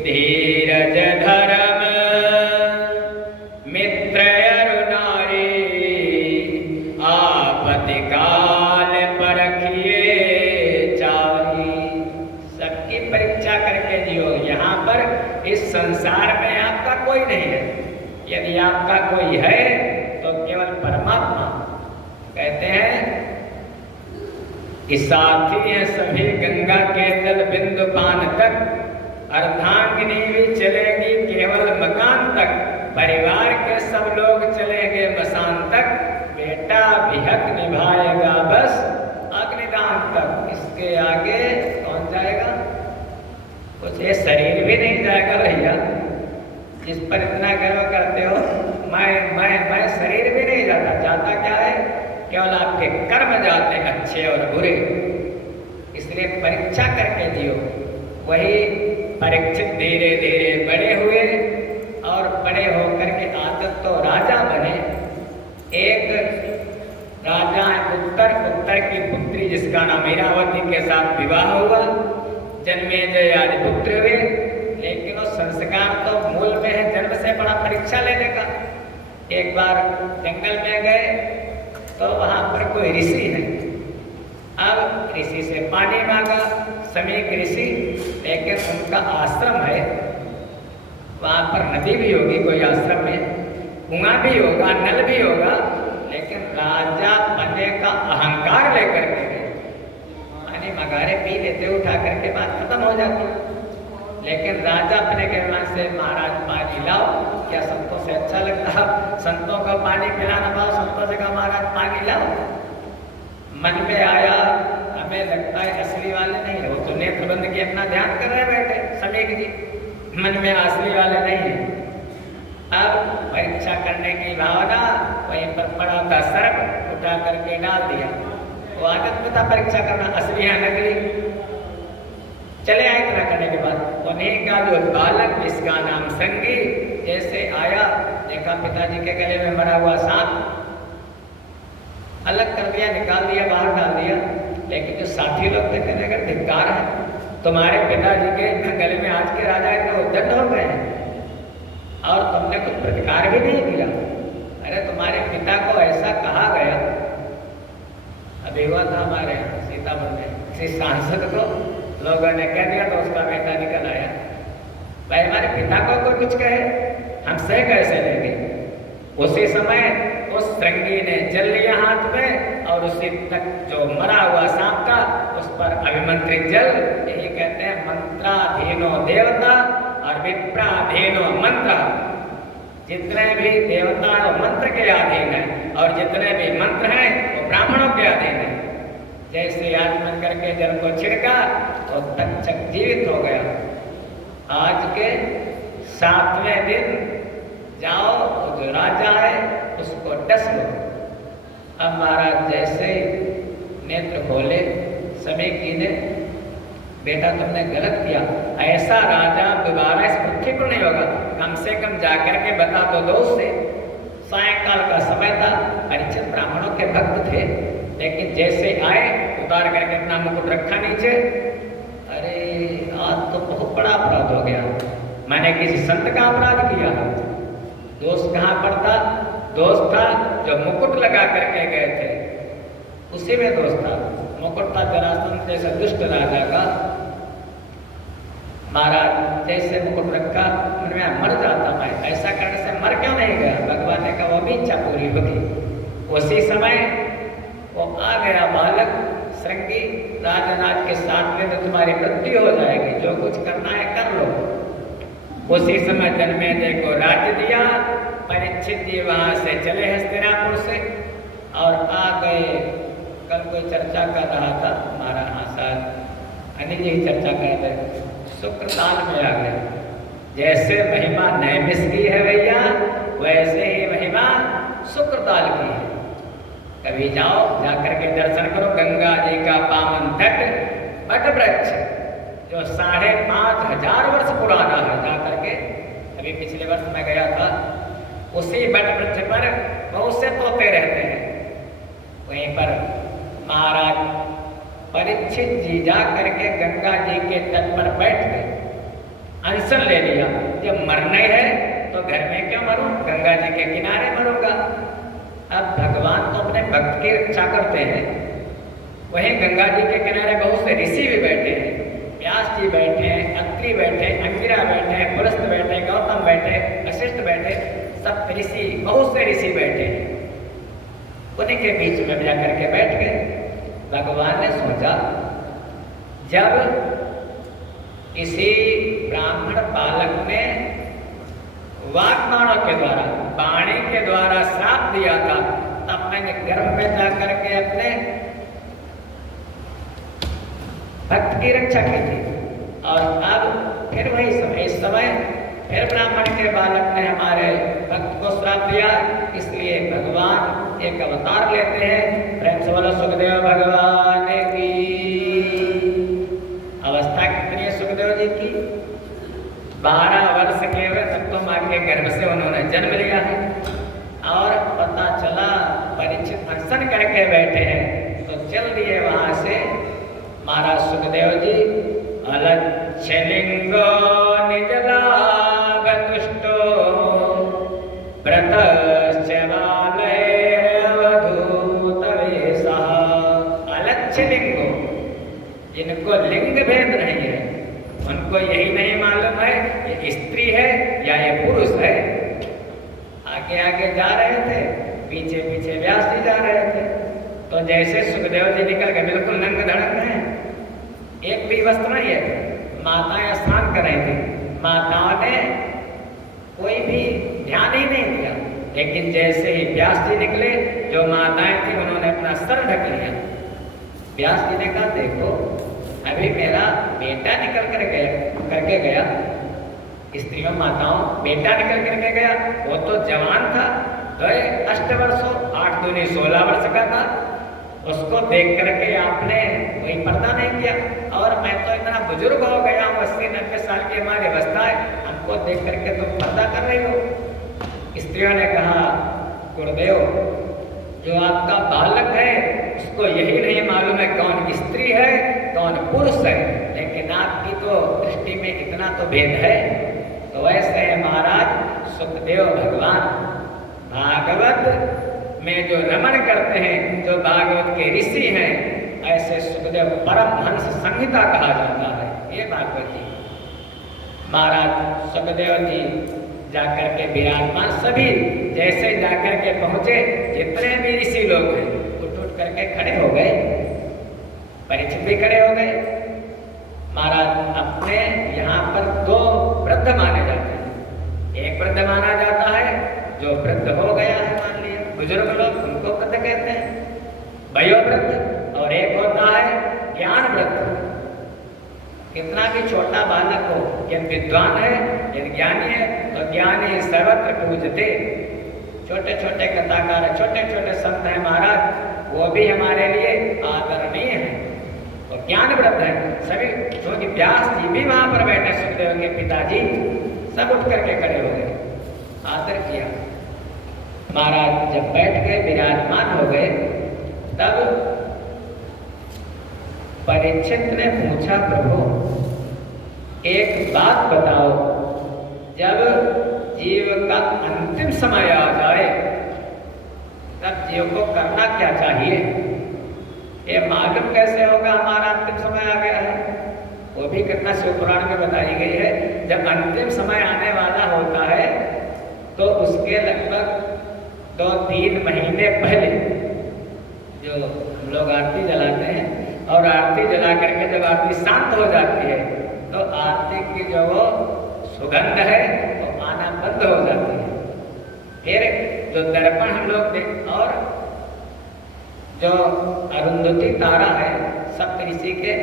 धीरज धर्म मित्र अरु नारी संसार में आपका कोई नहीं है। यदि आपका कोई है तो केवल परमात्मा। कहते हैं कि साथी हैं सभी गंगा के जल बिंदु पान तक, अर्धांगिनी भी चलेगी केवल मकान तक, परिवार के सब लोग चलेंगे मसान तक, बेटा भी हक निभाएगा बस अग्निदान तक। इसके आगे कौन जाएगा? कुछ ये शरीर भी नहीं जाएगा भैया, जिस पर इतना गर्व करते हो। मैं शरीर भी नहीं जाता। जाता क्या है? केवल आपके कर्म जाते हैं, अच्छे और बुरे। इसलिए परीक्षा करके जियो। वही परीक्षित धीरे धीरे बड़े हुए और बड़े होकर के आदत तो राजा बने। एक राजा उत्तर की पुत्री जिसका नाम ईरावती के साथ विवाह हुआ, जन्मेजय आदि पुत्र हुए। लेकिन वो संस्कार तो मूल में है, जन्म से बड़ा परीक्षा लेने का। एक बार जंगल में गए तो वहां पर कोई ऋषि है। अब ऋषि से पानी मांगा, समीक ऋषि, लेकिन उनका आश्रम है, वहां पर नदी भी होगी कोई आश्रम में, कुआं भी होगा, नल भी होगा, लेकिन राजा बनने का अहंकार लेकर के गए। पानी मगारे पी लेते, उठा करके बात खत्म हो जाती। लेकिन राजा अपने कहना से महाराज पानी लाओ, क्या संतों से अच्छा लगता? संतों को पानी पिलाना पाओ, संतों से कहा महाराज पानी लाओ। मन में आया, हमें लगता है असली वाले नहीं है, वो तो नेत्र बंद के अपना ध्यान कर रहे बैठे समीक जी, मन में असली वाले नहीं है। अब परीक्षा करने की भावना, वहीं पर पड़ा था सर्प, उठा करके डाल दिया। वो आदत में था परीक्षा करना, असली है नकली। चले आए इतना करने के बाद उन्हीं का जो बालक जिसका नाम संगी जैसे आया, देखा पिताजी के गले में मरा हुआ सांप, अलग कर दिया, निकाल दिया, बाहर डाल दिया। लेकिन जो साथी लोग थे कहने का धिक्कार है, तुम्हारे पिताजी के गले में आज के राजा इतने उद्दंड हो गए हैं और तुमने कुछ प्रतिकार भी नहीं किया। अरे तुम्हारे पिता को ऐसा कहा गया, अभी हुआ था हमारे यहाँ सीतापुर में, किसी सांसद को लोगों ने कह दिया तो उसका बेटा निकल आया, भाई हमारे पिता को कोई कुछ कहे हम सह कैसे लेंगे। उसी समय उस श्रृंगी ने जल लिया हाथ में और उसी तक जो मरा हुआ सांप था उस पर अभिमंत्रित जल, यही कहते हैं मंत्राधीनो देवता और विप्राधीनो मंत्र। जितने भी देवता वो मंत्र के अधीन है और जितने भी मंत्र हैं वो ब्राह्मणों के अधीन है। जैसे आचमन करके जल को छिड़का तो तक्षक जीवित हो गया। आज के 7वें दिन जाओ, जो राजा है उसको डस लो। अब महाराज जैसे नेत्र खोले, समीक जी ने, बेटा तुमने गलत किया, ऐसा राजा दोबारा इस पृथ्वी पर नहीं होगा, कम से कम जाकर के बता तो दो उससे। सायंकाल का समय था, परीक्षित ब्राह्मणों के भक्त थे, लेकिन जैसे आए उतार करके अपना मुकुट रखा नीचे। अरे आज तो बहुत बड़ा अपराध हो गया, मैंने किसी संत का अपराध किया। दोस्त कहाँ पर था? दोस्त था जो मुकुट लगा करके गए थे, उसी में दोस्त था। मुकुट था जरासंध जैसे दुष्ट राजा का। महाराज जैसे मुकुट रखा, मैं मर जाता, मैं ऐसा करने से मर क्यों नहीं गया? भगवान ने कहा वो भी इच्छा पूरी होगी। उसी समय वो आ गया बालक श्रृंगी, राजनाथ के साथ में तो तुम्हारी मृत्यु हो जाएगी, जो कुछ करना है कर लो। उसी समय जन्मेजय को राज्य दिया। परीक्षित जी वहां से चले हस्तिनापुर से और आ गए। कल कोई चर्चा कर रहा था हमारा, हाँ सर अनिल जी चर्चा कर रहे, शुक्रताल में आ गए। जैसे महिमा नैमिष की है भैया, वैसे ही महिमा शुक्रताल की है। कभी जाओ, जाकर के दर्शन करो। गंगा जी का पावन तट बट वृक्ष जो 5500 वर्ष पुराना है, जाकर के अभी पिछले वर्ष मैं गया था, उसी बट वृक्ष पर बहुत से तोते रहते हैं। वहीं पर महाराज परीक्षित जी जा करके गंगा जी के तट पर बैठ गए, अनशन ले लिया। जब मरना है तो घर में क्यों मरूं, गंगा जी के किनारे मरूंगा। अब भगवान तो अपने भक्त की रक्षा करते हैं, वहीं गंगा जी के किनारे बहुत से ऋषि भी बैठे हैं, व्यास जी बैठे हैं, अत्रि बैठे हैं, अंगिरा बैठे हैं, पुलस्त बैठे के बीच में जाकर के बैठ गए। भगवान ने सोचा, जब किसी ब्राह्मण बालक ने वाग्बाणों के द्वारा, वाणी के द्वारा श्राप दिया था, तब मैंने गर्भ में जाकर के अपने भक्त की रक्षा की थी। और अब फिर वही समय, इस समय फिर ब्राह्मण के बालक ने हमारे भक्त को श्राप दिया, इसलिए भगवान एक अवतार लेते हैं। प्रेम से बोलो सुखदेव भगवान की। अवस्था कितनी है सुखदेव जी की? 12 वर्ष के हुए तब तो माँ के गर्भ से उन्होंने जन्म लिया है। और पता चला परीक्षित अनशन करके बैठे हैं, तो चल दिए वहां से महाराज सुखदेव जी। अलच्छलिंगो निज लाभ तुष्टो व्रतश्च बालैरवधूत वेशः। अलच्छलिंगो, जिनको लिंग भेद नहीं है, उनको यही नहीं मालूम है ये स्त्री है या ये पुरुष है। आगे आगे जा रहे थे, पीछे पीछे व्यास जी जा रहे थे, तो जैसे सुखदेव जी निकल गए, बिल्कुल नंग धड़क है, एक भी वस्त्र नहीं है। माताएं स्नान कर रही थी, माताओं ने कोई भी ध्यान ही नहीं दिया, लेकिन जैसे ही व्यास जी निकले, जो माताएं थी उन्होंने अपना सर ढक लिया। व्यास जी ने कहा, देखो अभी मेरा बेटा निकल करके गया, स्त्रियों माताओं, बेटा निकल करके गया, वो तो जवान था, तो 8 वर्षों 8 दूनी 16 वर्ष का था, उसको देख करके आपने कोई पर्दा नहीं किया। और मैं तो इतना बुजुर्ग हो गया हूँ, 80-90 साल की हमारी अवस्था है, हमको देख करके तुम पर्दा कर रही हो। स्त्रियों ने कहा, गुरुदेव जो आपका बालक है उसको यही नहीं मालूम है कौन स्त्री है कौन पुरुष है, लेकिन आपकी तो दृष्टि में इतना तो भेद है। तो वैसे है महाराज सुखदेव भगवान भागवत में जो रमण करते हैं, जो भागवत के ऋषि हैं, ऐसे सुखदेव परमहंस संहिता कहा जाता है ये भागवत जी। महाराज सुखदेव जी जाकर के विराजमान, सभी जैसे जाकर के पहुंचे, जितने भी ऋषि लोग हैं उठ करके खड़े हो गए, परीक्षित भी खड़े हो गए। महाराज अपने यहाँ पर 2 वृद्ध माने जाते हैं। एक वृद्ध माना जाता है जो वृद्ध हो गया है, मान लिया बुजुर्ग लोग, उनको वृद्ध कहते हैं, वयोवृद्ध। और एक होता है ज्ञान वृद्ध। कितना भी छोटा बालक हो, यदि विद्वान है, यदि ज्ञानी है, तो ज्ञानी सर्वत्र पूजते। छोटे छोटे कथाकार, छोटे छोटे संत हैं महाराज, वो भी हमारे लिए आदरणीय है। और ज्ञान वृद्ध है सभी, क्योंकि व्यास जी भी वहां पर बैठे, सुखदेव के पिताजी सब उठ करके खड़े हो गए, आदर किया। महाराज जब बैठ गए, विराजमान हो गए, तब परीक्षित ने पूछा, प्रभु एक बात बताओ, जब जीव का अंतिम समय आ जाए तब जीव को करना क्या चाहिए? ये मालूम कैसे होगा हमारा अंतिम समय आ गया है? वो भी घटना शिवपुराण में बताई गई है। जब अंतिम समय आने वाला होता है तो उसके लगभग 2-3 महीने पहले जो हम लोग आरती जलाते हैं, और आरती जला करके जब आरती शांत हो जाती है तो आरती की जो वो सुगंध है वो आना बंद हो जाती है। फिर जो दर्पण हम लोग देख, और जो अरुंधति तारा है, सप्तऋषि के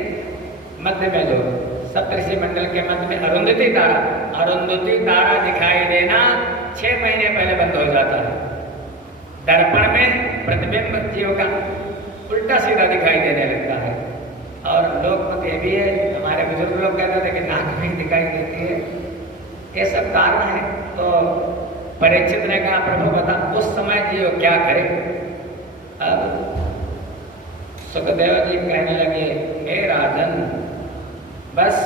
मध्य में, जो सप्तऋषि मंडल के मध्य में अरुंधति तारा दिखाई देना 6 महीने पहले बंद हो जाता है। दर्पण में प्रतिबिंब जीव का उल्टा सीधा दिखाई देने लगता है। और लोग मत ये भी है, हमारे बुजुर्ग लोग कहते थे कि नाक नहीं दिखाई देती है, ये सब कारण है। तो परीक्षित ने कहा, प्रभु बता उस समय जीव क्या करे? अब सुखदेव जी कहने लगे, हे राजन, बस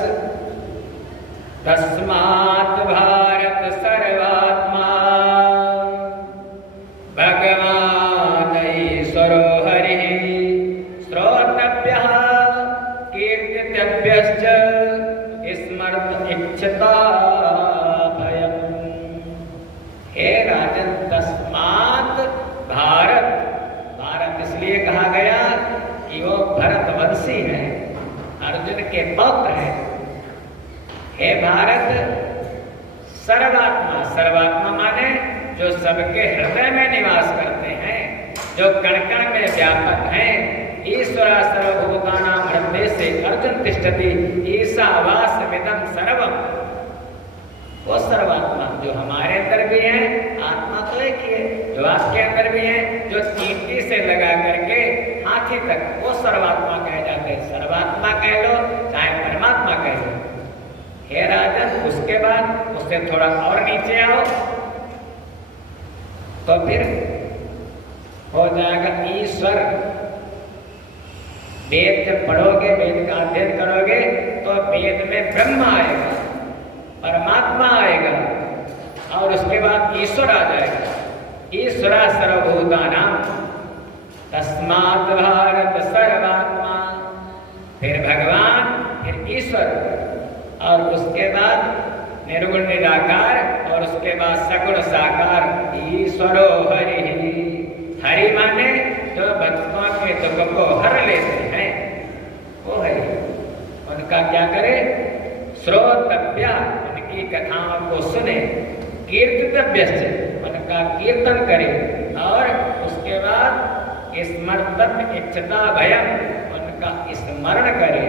तस्मात् भारत सर्वात्मा भगवान ईश्वरो हरिः श्रोतव्यः कीर्तितव्यश्च स्मर्त इच्छता भयम्। हे राजन, तस्मात् भारत एक पौत्र है। हे भारत, सर्वात्मा, सर्वात्मा माने जो सबके हृदय में निवास करते हैं, जो कण कण में व्यापक हैं। ईश्वरा सर्वभूतानां हृदय से अर्जुन तिष्ठति ईशावास्यमिदं सर्वम्। वो सर्वात्मा जो हमारे अंदर भी है, आत्मा तो एक ही है, जो आपके अंदर भी है, जो चींटी से लगा करके हाथी तक, वो सर्वात्मा कहे जाते हैं। सर्वात्मा कह लो चाहे परमात्मा कह लो। हे राजन, उसके बाद उससे थोड़ा और नीचे आओ तो फिर हो जाएगा ईश्वर। वेद जब पढ़ोगे, वेद का अध्ययन करोगे तो वेद में ब्रह्म आएगा, परमात्मा आएगा और उसके बाद ईश्वर आ जाएगा। ईश्वरा सर्वभूतानां तस्मात् भारत सर्वात्मा, फिर भगवान, फिर ईश्वर और उसके बाद निर्गुण निराकार और उसके बाद सगुण साकार। ईश्वरो हरि, हरि माने जो भक्तों के दुख को हर लेते हैं वो हरि। उनका क्या करे? श्रोतव्य, उनकी कथाओं को सुने। कीर्तितव्य, उनका कीर्तन करे और उसके बाद स्मर्तव्य इच्छता भयम, उनका स्मरण करे।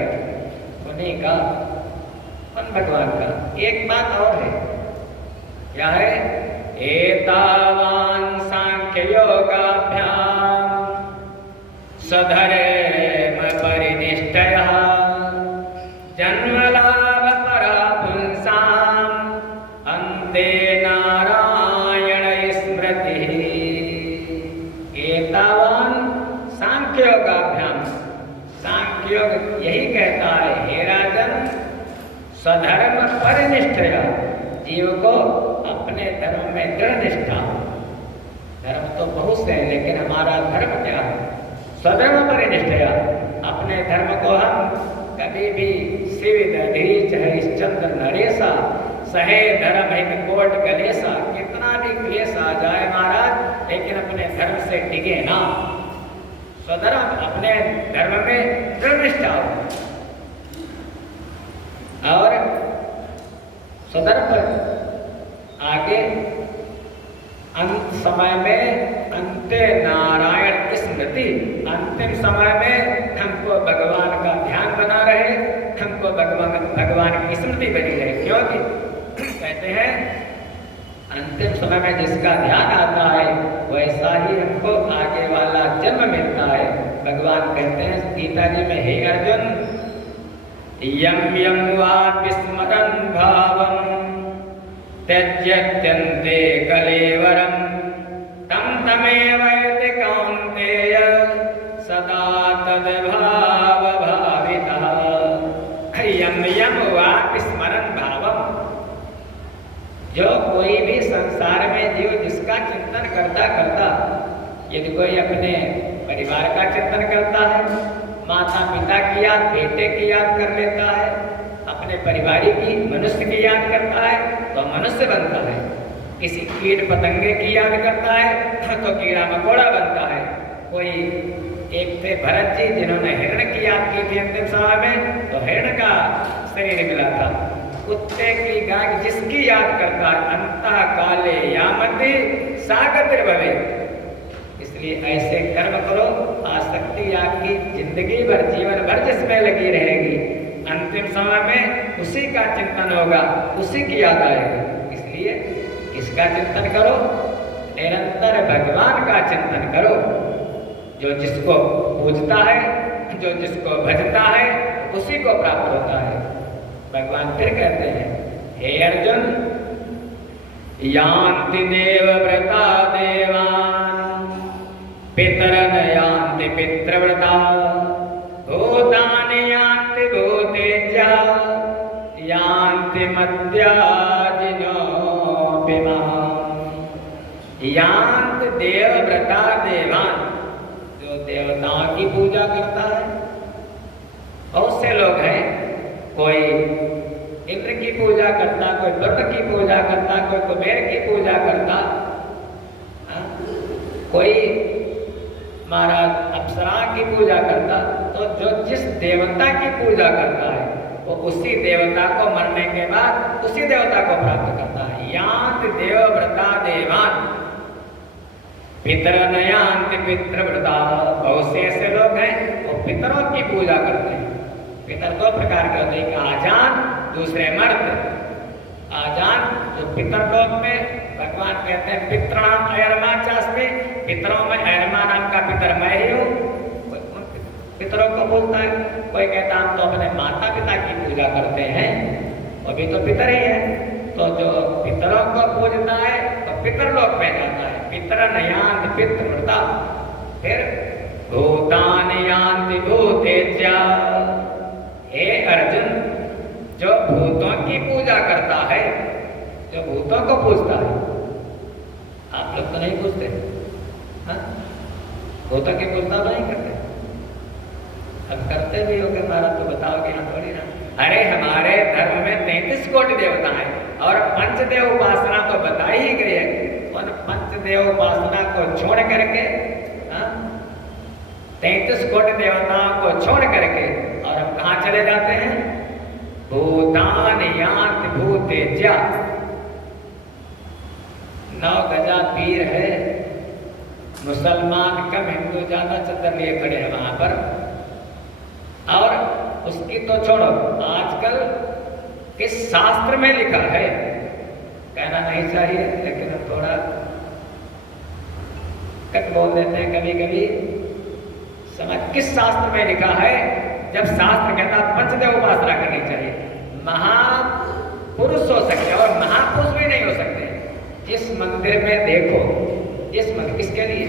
उन्हीं का, उन भगवान का। एक बात और है, क्या है? एतावान सांख्य योगाभ्याम स्वधर्म परिनिष्ठयः जन्मलाभ परा पुंसाम अन्ते नारायण स्मृति। एतावान सांख्य योगाभ्याम, सांख्य योग यही कहता है, हे राजन, स्वधर्म परिनिष्ठया, जीव को अपने धर्म में दृढ़ निष्ठा। धर्म तो बहुत से हैं, लेकिन हमारा धर्म क्या है? स्वधर्म परिनिष्ठया, अपने धर्म को हम कभी भी शिव दधीच हरिश्चंद्र नरेशा सहे धर्म हित कोट गलेशा, कितना भी क्लेश आ जाए महाराज, लेकिन अपने धर्म से टिके ना। स्वधर्म, अपने धर्म में दृढ़ निष्ठा हो। और स्वधर्म आगे अंत समय में अंते नारायण स्मृति, अंतिम समय में हमको भगवान का ध्यान बना रहे, हमको भगवान की स्मृति बनी रहे। क्योंकि कहते हैं अंतिम समय में जिसका ध्यान आता है वैसा ही हमको आगे वाला जन्म मिलता है। भगवान कहते हैं गीता जी में, हे अर्जुन, यम यम वा विस्मरन् भावं त्यज्यत्यन्ते कलेवरं तं तमेवैति कौन्तेय सदा तद्भाव भावितः। यम यम वा विस्मरन् भावं, जो कोई भी संसार में जीव जिसका चिंतन करता करता, यदि कोई अपने परिवार का चिंतन करता है, माता पिता की याद, बेटे की याद कर लेता है, अपने परिवारी की, मनुष्य की याद करता है तो मनुष्य बनता है। किसी कीट पतंगे की याद करता है तो कीड़ा मकोड़ा बनता है। कोई एक थे भरत जी जिन्होंने हिरण की याद की थी अंतिम समय में, तो हिरण का शरीर मिला था। कुत्ते की गाय जिसकी याद करता है, अंतः काले यामति सागतिर भवे। इसलिए ऐसे कर्म करो, आसक्ति आपकी जिंदगी भर, जीवन भर जिसमें लगी रहेगी, अंतिम समय में उसी का चिंतन होगा, उसी की याद आएगी। इसलिए इसका चिंतन करो, निरंतर भगवान का चिंतन करो। जो जिसको पूजता है, जो जिसको भजता है, उसी को प्राप्त होता है। भगवान फिर कहते हैं, हे अर्जुन, यान्ति देवव्रता देवान् पितरन् यान्ति पितृव्रता भूतानि यान्ति भूतेज्या यान्ति मद्याजिनोऽपि माम्। यान्ति देवव्रता देवान्, जो देवताओं की पूजा करता है। बहुत से लोग हैं, कोई इंद्र की पूजा करता, कोई वरुण की पूजा करता, कोई कुबेर की पूजा करता, कोई महाराज अप्सरा की पूजा करता। तो जो जिस देवता की पूजा करता है वो उसी देवता को मरने के बाद उसी देवता को प्राप्त करता है। यान्ति देवव्रता देवान पितर नयांति पितृव्रता। बहुत से ऐसे लोग हैं वो पितरों की पूजा करते हैं। पितर दो प्रकार के होते हैं, एक आजान, दूसरे मर्द। आजान जो पितर लोक में भगवान कहते हैं पितृणाम अयरमा चास्मि, पितरों में अयरमा नाम का पितर मैं ही हूँ। पितरों को पूजता है। कोई कहता हम तो अपने माता पिता की पूजा करते हैं, वो भी तो पितर ही है। तो जो पितरों को पूजता है तो पितर लोक में जाता है। पितर नयांति पितृव्रता। फिर भूतान यान्ति भूतेज्या। हे अर्जुन, जो भूतों की पूजा करता है, जो भूतों को पूजता है, आप लोग तो नहीं पूजते, हाँ? भूतों की पूजता नहीं करते। अब करते भी हो के हमारा तो बताओगे यहाँ थोड़ी ना। अरे हमारे धर्म में 33 कोटि देवता हैं और पंचदेव उपासना तो बताई ही गई है। उन पंचदेव उपासना को छोड़ करके, 33 कोटि देवताओं को छोड़ करके और हम कहाँ चले जाते हैं? भूतान यान्ति भूतेज्या। 9 गजा पीर है, मुसलमान कम हिंदू ज्यादा चतर लिए खड़े हैं वहां पर। और उसकी तो छोड़ो, आजकल किस शास्त्र में लिखा है कहना नहीं चाहिए, लेकिन हम थोड़ा कट बोल देते हैं कभी कभी। समझ किस शास्त्र में लिखा है? जब शास्त्र कहता पंचदेव उपासना करनी चाहिए। महापुरुष हो सकते और महापुरुष भी नहीं हो सकते। जिस मंदिर में देखो, जिस मंदिर किसके लिए?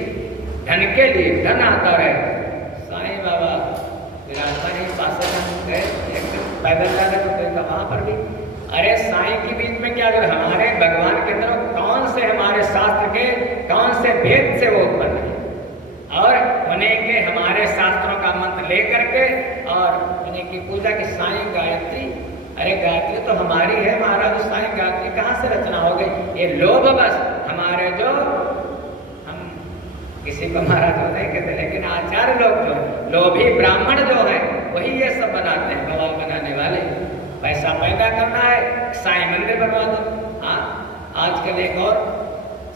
धन के लिए। धन आता रहे। साईं बाबा विराजमान ही पास गए, एकदम पैदल जा रहे तो वहां पर भी अरे साईं के बीच में क्या? जो हमारे भगवान के तरफ कौन से हमारे शास्त्र के कौन से भेद से वो उत्पन्न है, और उन्हीं के हमारे शास्त्रों का मंत्र लेकर के और उन्हीं की पूजा की। साईं गायत्री, अरे गायत्री तो हमारी है महाराज, साईं गायत्री कहाँ से रचना हो गई? ये लोभ बस हमारे, जो हम किसी को महाराज हो नहीं कहते, लेकिन आचार्य लोग जो लोभी ब्राह्मण जो है वही ये सब बनाते हैं। बवाल बनाने वाले, पैसा पैदा करना है, साईं मंदिर बनवा दो। हाँ, आजकल एक और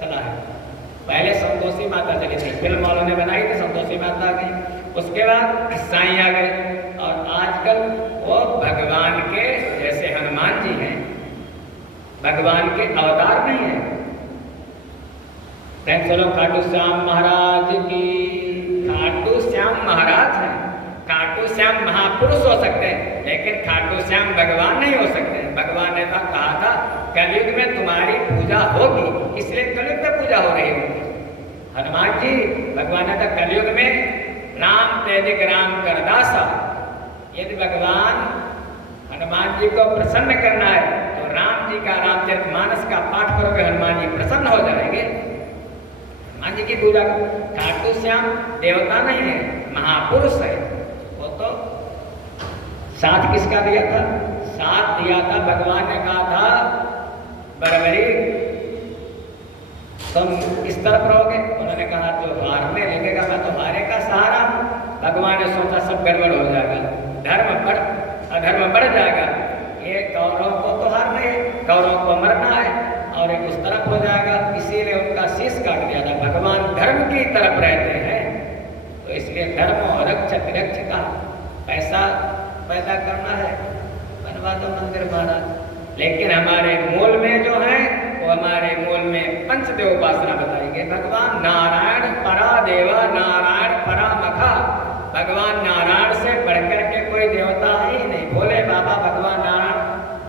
चला है। पहले संतोषी माता चली थी, फिल्म वालों ने बनाई थी, संतोषी माता आ गई, उसके बाद साईं आ गए, और आजकल वो भगवान के जैसे हनुमान जी हैं, भगवान के अवतार नहीं है। चलो खाटू श्याम महाराज की। खाटू श्याम महाराज हैं, खाटू श्याम महापुरुष हो सकते हैं, लेकिन खाटू श्याम भगवान नहीं हो सकते। भगवान ने तो कहा था कलयुग में तुम्हारी पूजा होगी, इसलिए कलयुग में पूजा हो रही होगी। हनुमान जी, भगवान ने तो कलयुग में राम तेजिक राम कर दासा। यदि भगवान हनुमान जी को प्रसन्न करना है तो राम जी का रामचरितमानस का पाठ करोगे, हनुमान जी प्रसन्न हो जाएंगे। हनुमान जी की पूजा। खाटू श्याम देवता नहीं है, महापुरुष है। वो तो साथ किसका दिया था? साथ दिया था, भगवान ने कहा था बरबरी तुम इस तरफ रहोगे, उन्होंने कहा जो हारने लगेगा मैं तो हारे का सहारा। भगवान ने सोचा सब गड़बड़ हो जाएगा, अधर्म बढ़ जाएगा, ये कौरव को तो हारना है, कौरव को मरना है, और एक उस तरफ हो जाएगा, इसीलिए उनका शीश काट दिया था। भगवान धर्म की तरफ रहते हैं, तो इसलिए धर्म और रक्षक का पैसा पैदा करना है, बनवा दो मंदिर महाराज। लेकिन हमारे मूल में जो है वो हमारे मूल में पंचदेव उपासना बताई गई। भगवान नारायण परा देवा, नारायण परा मखा। भगवान नारायण से बढ़कर के कोई देवता ही नहीं। बोले बाबा भगवान नारायण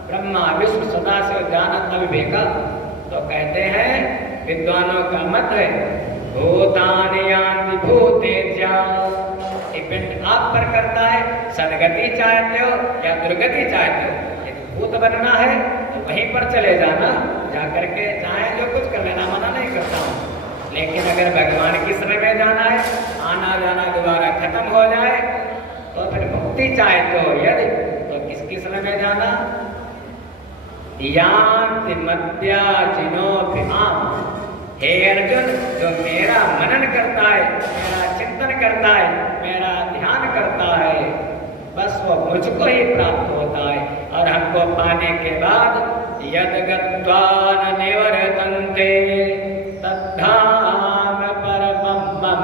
ब्रह्मा विष्णु सदाशिव जानत अविवेका। तो कहते हैं विद्वानों का मत है भूतान यान्ति भूतेज्या। डिपेंड आप पर करता है, सदगति चाहते हो या दुर्गति चाहते हो। यदि भूत बनना है तो वहीं पर चले जाना, जाकर के चाहे जो कुछ कर लेना, मना नहीं करता हूँ। लेकिन अगर भगवान की शरण में जाना है, आना जाना दोबारा खत्म हो जाए, तो फिर मुक्ति चाहते हो यदि, तो किसकी शरण में जाना? यान्ति मद्याजिनोऽभिमाम्। हे अर्जुन, जो मेरा मनन करता है, मेरा चिंतन करता है, मेरा ध्यान करता है, बस वो मुझको ही प्राप्त होता है। और हमको पाने के बाद यद गत्वा न निवर्तन्ते तद्धाम परमं मम,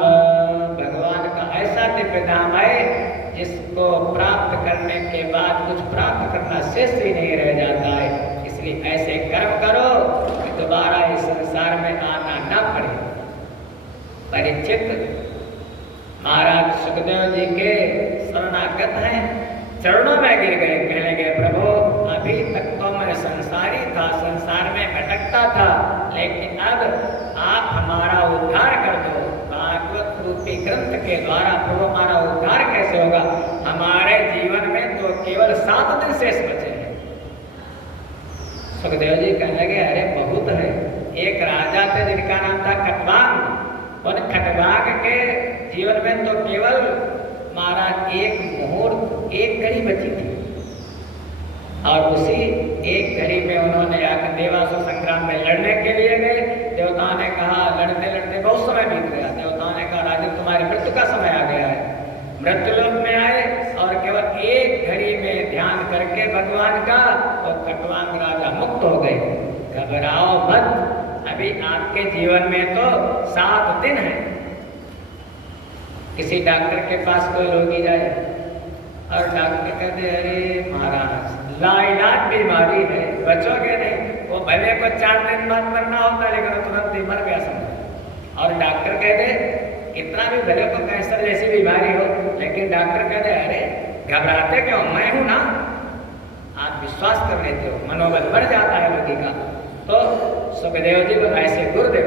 भगवान का ऐसा दिव्य धाम है जिसको प्राप्त करने के बाद कुछ प्राप्त करना शेष ही नहीं रह जाता है। इसलिए ऐसे कर्म करो कि दोबारा इस संसार में आना ना पड़े। परीक्षित महाराज सुखदेव जी के शरणागत हैं, चरणों में गिर गए, कहने लगे प्रभु अभी तक तो मैं संसारी था, संसार में भटकता था, लेकिन अब आप हमारा उद्धार कर दो। भागवत रूपी ग्रंथ के द्वारा प्रभु हमारा उद्धार कैसे होगा? हमारे जीवन में तो केवल 7 दिन शेष बचे हैं। सुखदेव जी कहने लगे अरे बहुत है। एक राजा थे जिनका नाम था खटवांग, उन खटवांग के जीवन में तो केवल महाराज एक मुहूर्त, एक घड़ी बची थी, और उसी एक घड़ी में उन्होंने आकर देवासुर संग्राम में लड़ने के लिए गए। देवताओं ने कहा, लड़ते लड़ते बहुत समय बीत गया, देवताओं ने कहा राजन तुम्हारी मृत्यु का समय आ गया है। मृत्युलोक में आए और केवल एक घड़ी में ध्यान करके भगवान का, और खटवांग राजा मुक्त हो गए। घबराओ मत, अभी आपके जीवन में तो 7 दिन है। किसी डॉक्टर के पास कोई रोगी जाए और डॉक्टर कहते अरे महाराज लाइलाज बीमारी है, बचोगे नहीं। वो भले को 4 दिन बाद मरना होता है, लेकिन तुरंत ही मर गया समझो। और डॉक्टर कहते कितना भी भले को कैंसर जैसी बीमारी हो, लेकिन डॉक्टर कहते अरे घबराते क्यों, मैं हूं ना। आप विश्वास कर लेते हो, मनोबल बढ़ जाता है रोगी का। तो सुखदेव जी को ऐसे गुरुदेव,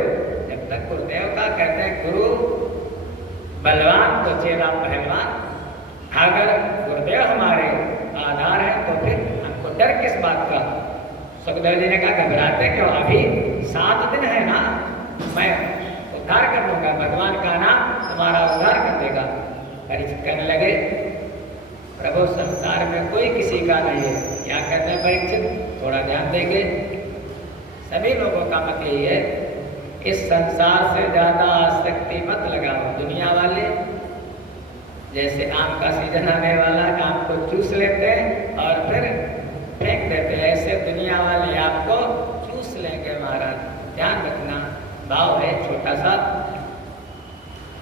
जब तक गुरुदेव का कहते हैं गुरु बलवान तो चेला पहलवान, अगर गुरुदेव हमारे आधार है तो फिर हमको डर किस बात का। सुखदेव जी ने कहा घबराते क्यों, अभी 7 दिन है ना, मैं उद्धार कर लूंगा, भगवान का नाम तुम्हारा उद्धार कर देगा। परीक्षित कहने लगे प्रभु संसार में कोई किसी का नहीं है। क्या कहते हैं परीक्षित, थोड़ा ध्यान देंगे। सभी लोगों का मत यही है, इस संसार से ज्यादा आसक्ति मत लगाओ। दुनिया वाले जैसे आम का सीजन आने वाला, आम को चूस लेते हैं और फिर फेंक देते हैं, ऐसे दुनिया वाले आपको चूस लेंगे महाराज। ध्यान रखना, भाव है छोटा सा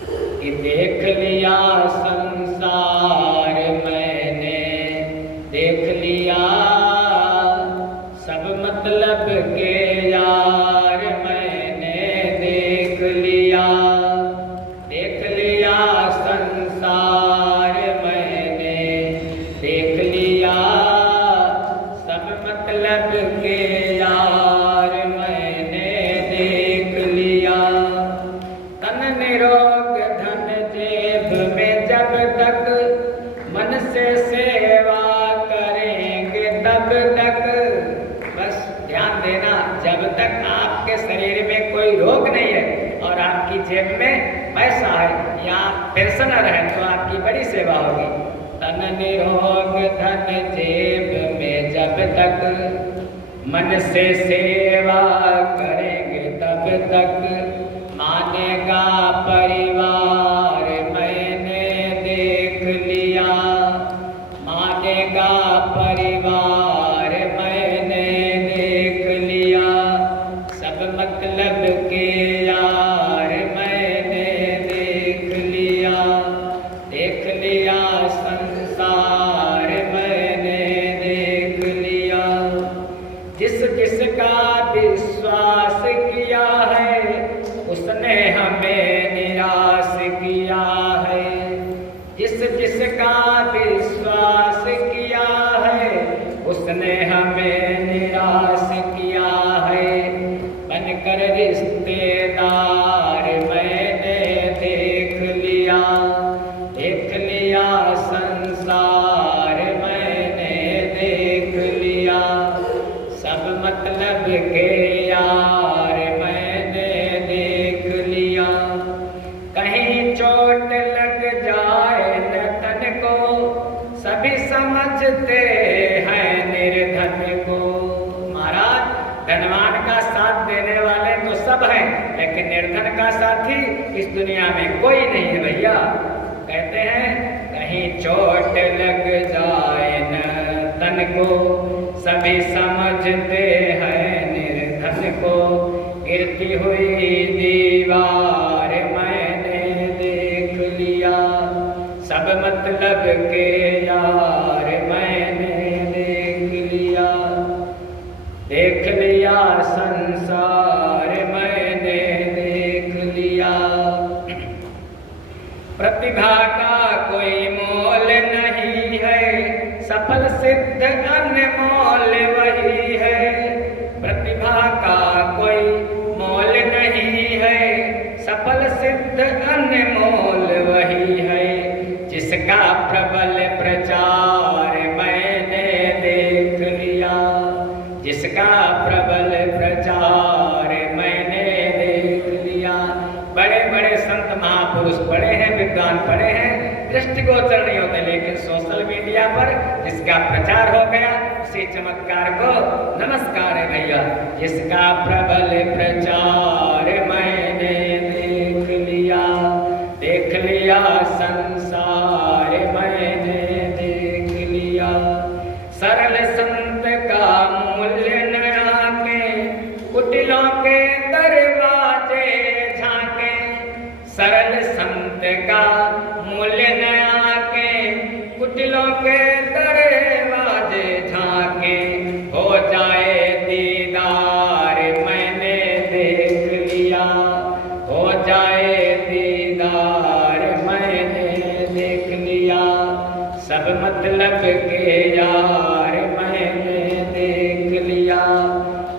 कि देख लिया संसार मैंने, देख लिया सब मतलब के यार मैंने देख लिया, देख लिया संसार मैंने, देख लिया सब मतलब के यार मैंने देख लिया। तन निरोग धन जेब में जब तक मन से सेवा करेंगे तब तक। बस ध्यान देना, जब तक आपके शरीर में कोई रोग नहीं है और आपकी जेब में पैसा है या पेंशनर है तो आपकी बड़ी सेवा होगी। तन निरोग धन जेब में जब तक मन से सेवा करेंगे तब तक मानेगा परिवार मैंने देख लिया, मानेगा परिवार मैंने देख लिया। सब मतलब के यार मैंने देख लिया, देख लिया संसार मैंने देख लिया। जिस जिसका विश्वास किया है उसने हमें निराश किया है, जिस जिसका विश्वास किया है उसने हमें निराश किया है। बनकर रिश्तेदार मैंने देख लिया, देख लिया संसार मैंने देख लिया। सब मतलब के यार मैंने देख लिया। कहीं चोट लग जाए न तन को सभी समझते हैं निर्धन को। महाराज धनवान का साथ देने वाले तो सब हैं, लेकिन निर्धन का साथी इस दुनिया में कोई नहीं है भैया। कहते हैं कहीं चोट लग जाए न तन को, सभी समझते हैं निर्धन को। गिरती हुई दीवार मैंने देख लिया, सब मतलब के यार मैंने देख लिया। देख लिया संसार मैंने देख लिया। प्रतिभा का कोई मोल नहीं है, सफल सिद्ध अनमोल वही है। प्रतिभा का कोई मोल नहीं है, सफल सिद्ध अनमोल वही है। जिसका प्रबल प्रचार मैंने देख लिया, जिसका प्रबल प्रचार मैंने देख लिया। बड़े बड़े संत महापुरुष पढ़े हैं, विद्वान पढ़े हैं, दृष्टिगोचर नहीं होते, लेकिन सोशल मीडिया पर जिसका प्रचार हो गया उसी चमत्कार को नमस्कार है भैया। जिसका प्रबल प्रचार मैंने देख लिया, देख लिया संसार मैंने देख लिया। सरल संत का मूल्य न आके, कुटिलों के दरवाजे झांके। सरल संत का मूल्य न आके, कुटिलों के दरवाजे झांके। हो जाए दीदार मैंने देख लिया, हो जाए दीदार मैंने देख लिया। सब मतलब के यार मैंने देख लिया,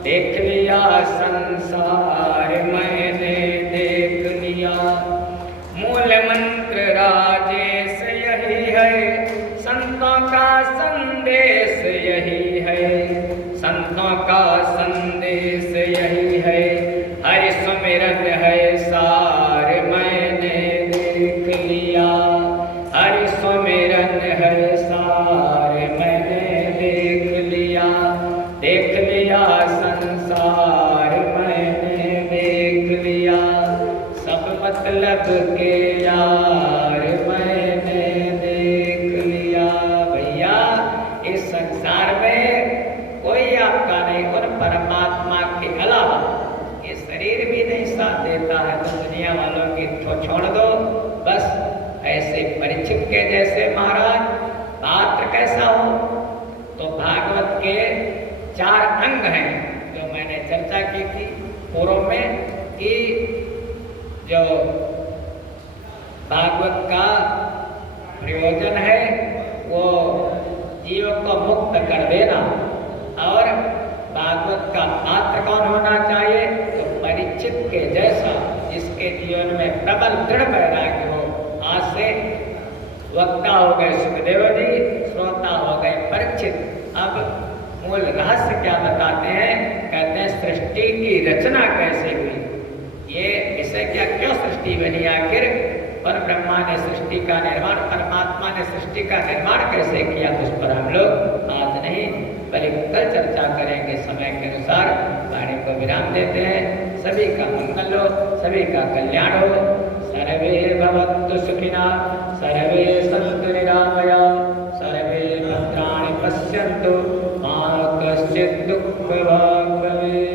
देख लिया संसार मैंने देख लिया। मूल मंत्र राजेश यही है, संतों का संदेश यही है, संतों का संदेश यही है। हरि सुमिरन है सार मैंने देख लिया, हरि सुमिरन है सार मैंने देख लिया। देख लिया संसार मैंने देख लिया, सब मतलब के यार मैंने देख लिया। भैया इस संसार में कोई आपका नहीं, और परमात्मा के अलावा ये शरीर भी नहीं साथ देता है, तो दुनिया वालों की छोड़ दो बस। ऐसे परीक्षित के जैसे महाराज पात्र कैसा हो, तो भागवत के 4 अंग हैं जो मैंने चर्चा की थी पूर्व में, कि जो भागवत का प्रयोजन है वो जीव को मुक्त कर देना। और भागवत का पात्र कौन होना चाहिए, तो परीक्षित के जैसा, जिसके जीवन में प्रबल दृढ़ वैराग्य हो। आज से वक्ता हो गए सुखदेव जी, श्रोता हो गए परीक्षित। अब मूल रहस्य क्या बताते हैं, कहते हैं सृष्टि की रचना कैसे हुई, ये विषय क्या, क्यों सृष्टि बनी, आखिर पर ब्रह्मा ने सृष्टि का निर्माण, परमात्मा ने सृष्टि का निर्माण कैसे किया, उस पर हम लोग आज नहीं बल्कि कल चर्चा करेंगे। समय के अनुसार वाणी को विराम देते हैं। सभी का मंगल हो, सभी का कल्याण हो। सर्वे भवन्तु सुखिनः, सर्वे सन्तु निरामयाः, सर्वे भद्राणि पश्यन्तु मा कश्चित् दुःखभाग् भवेत्।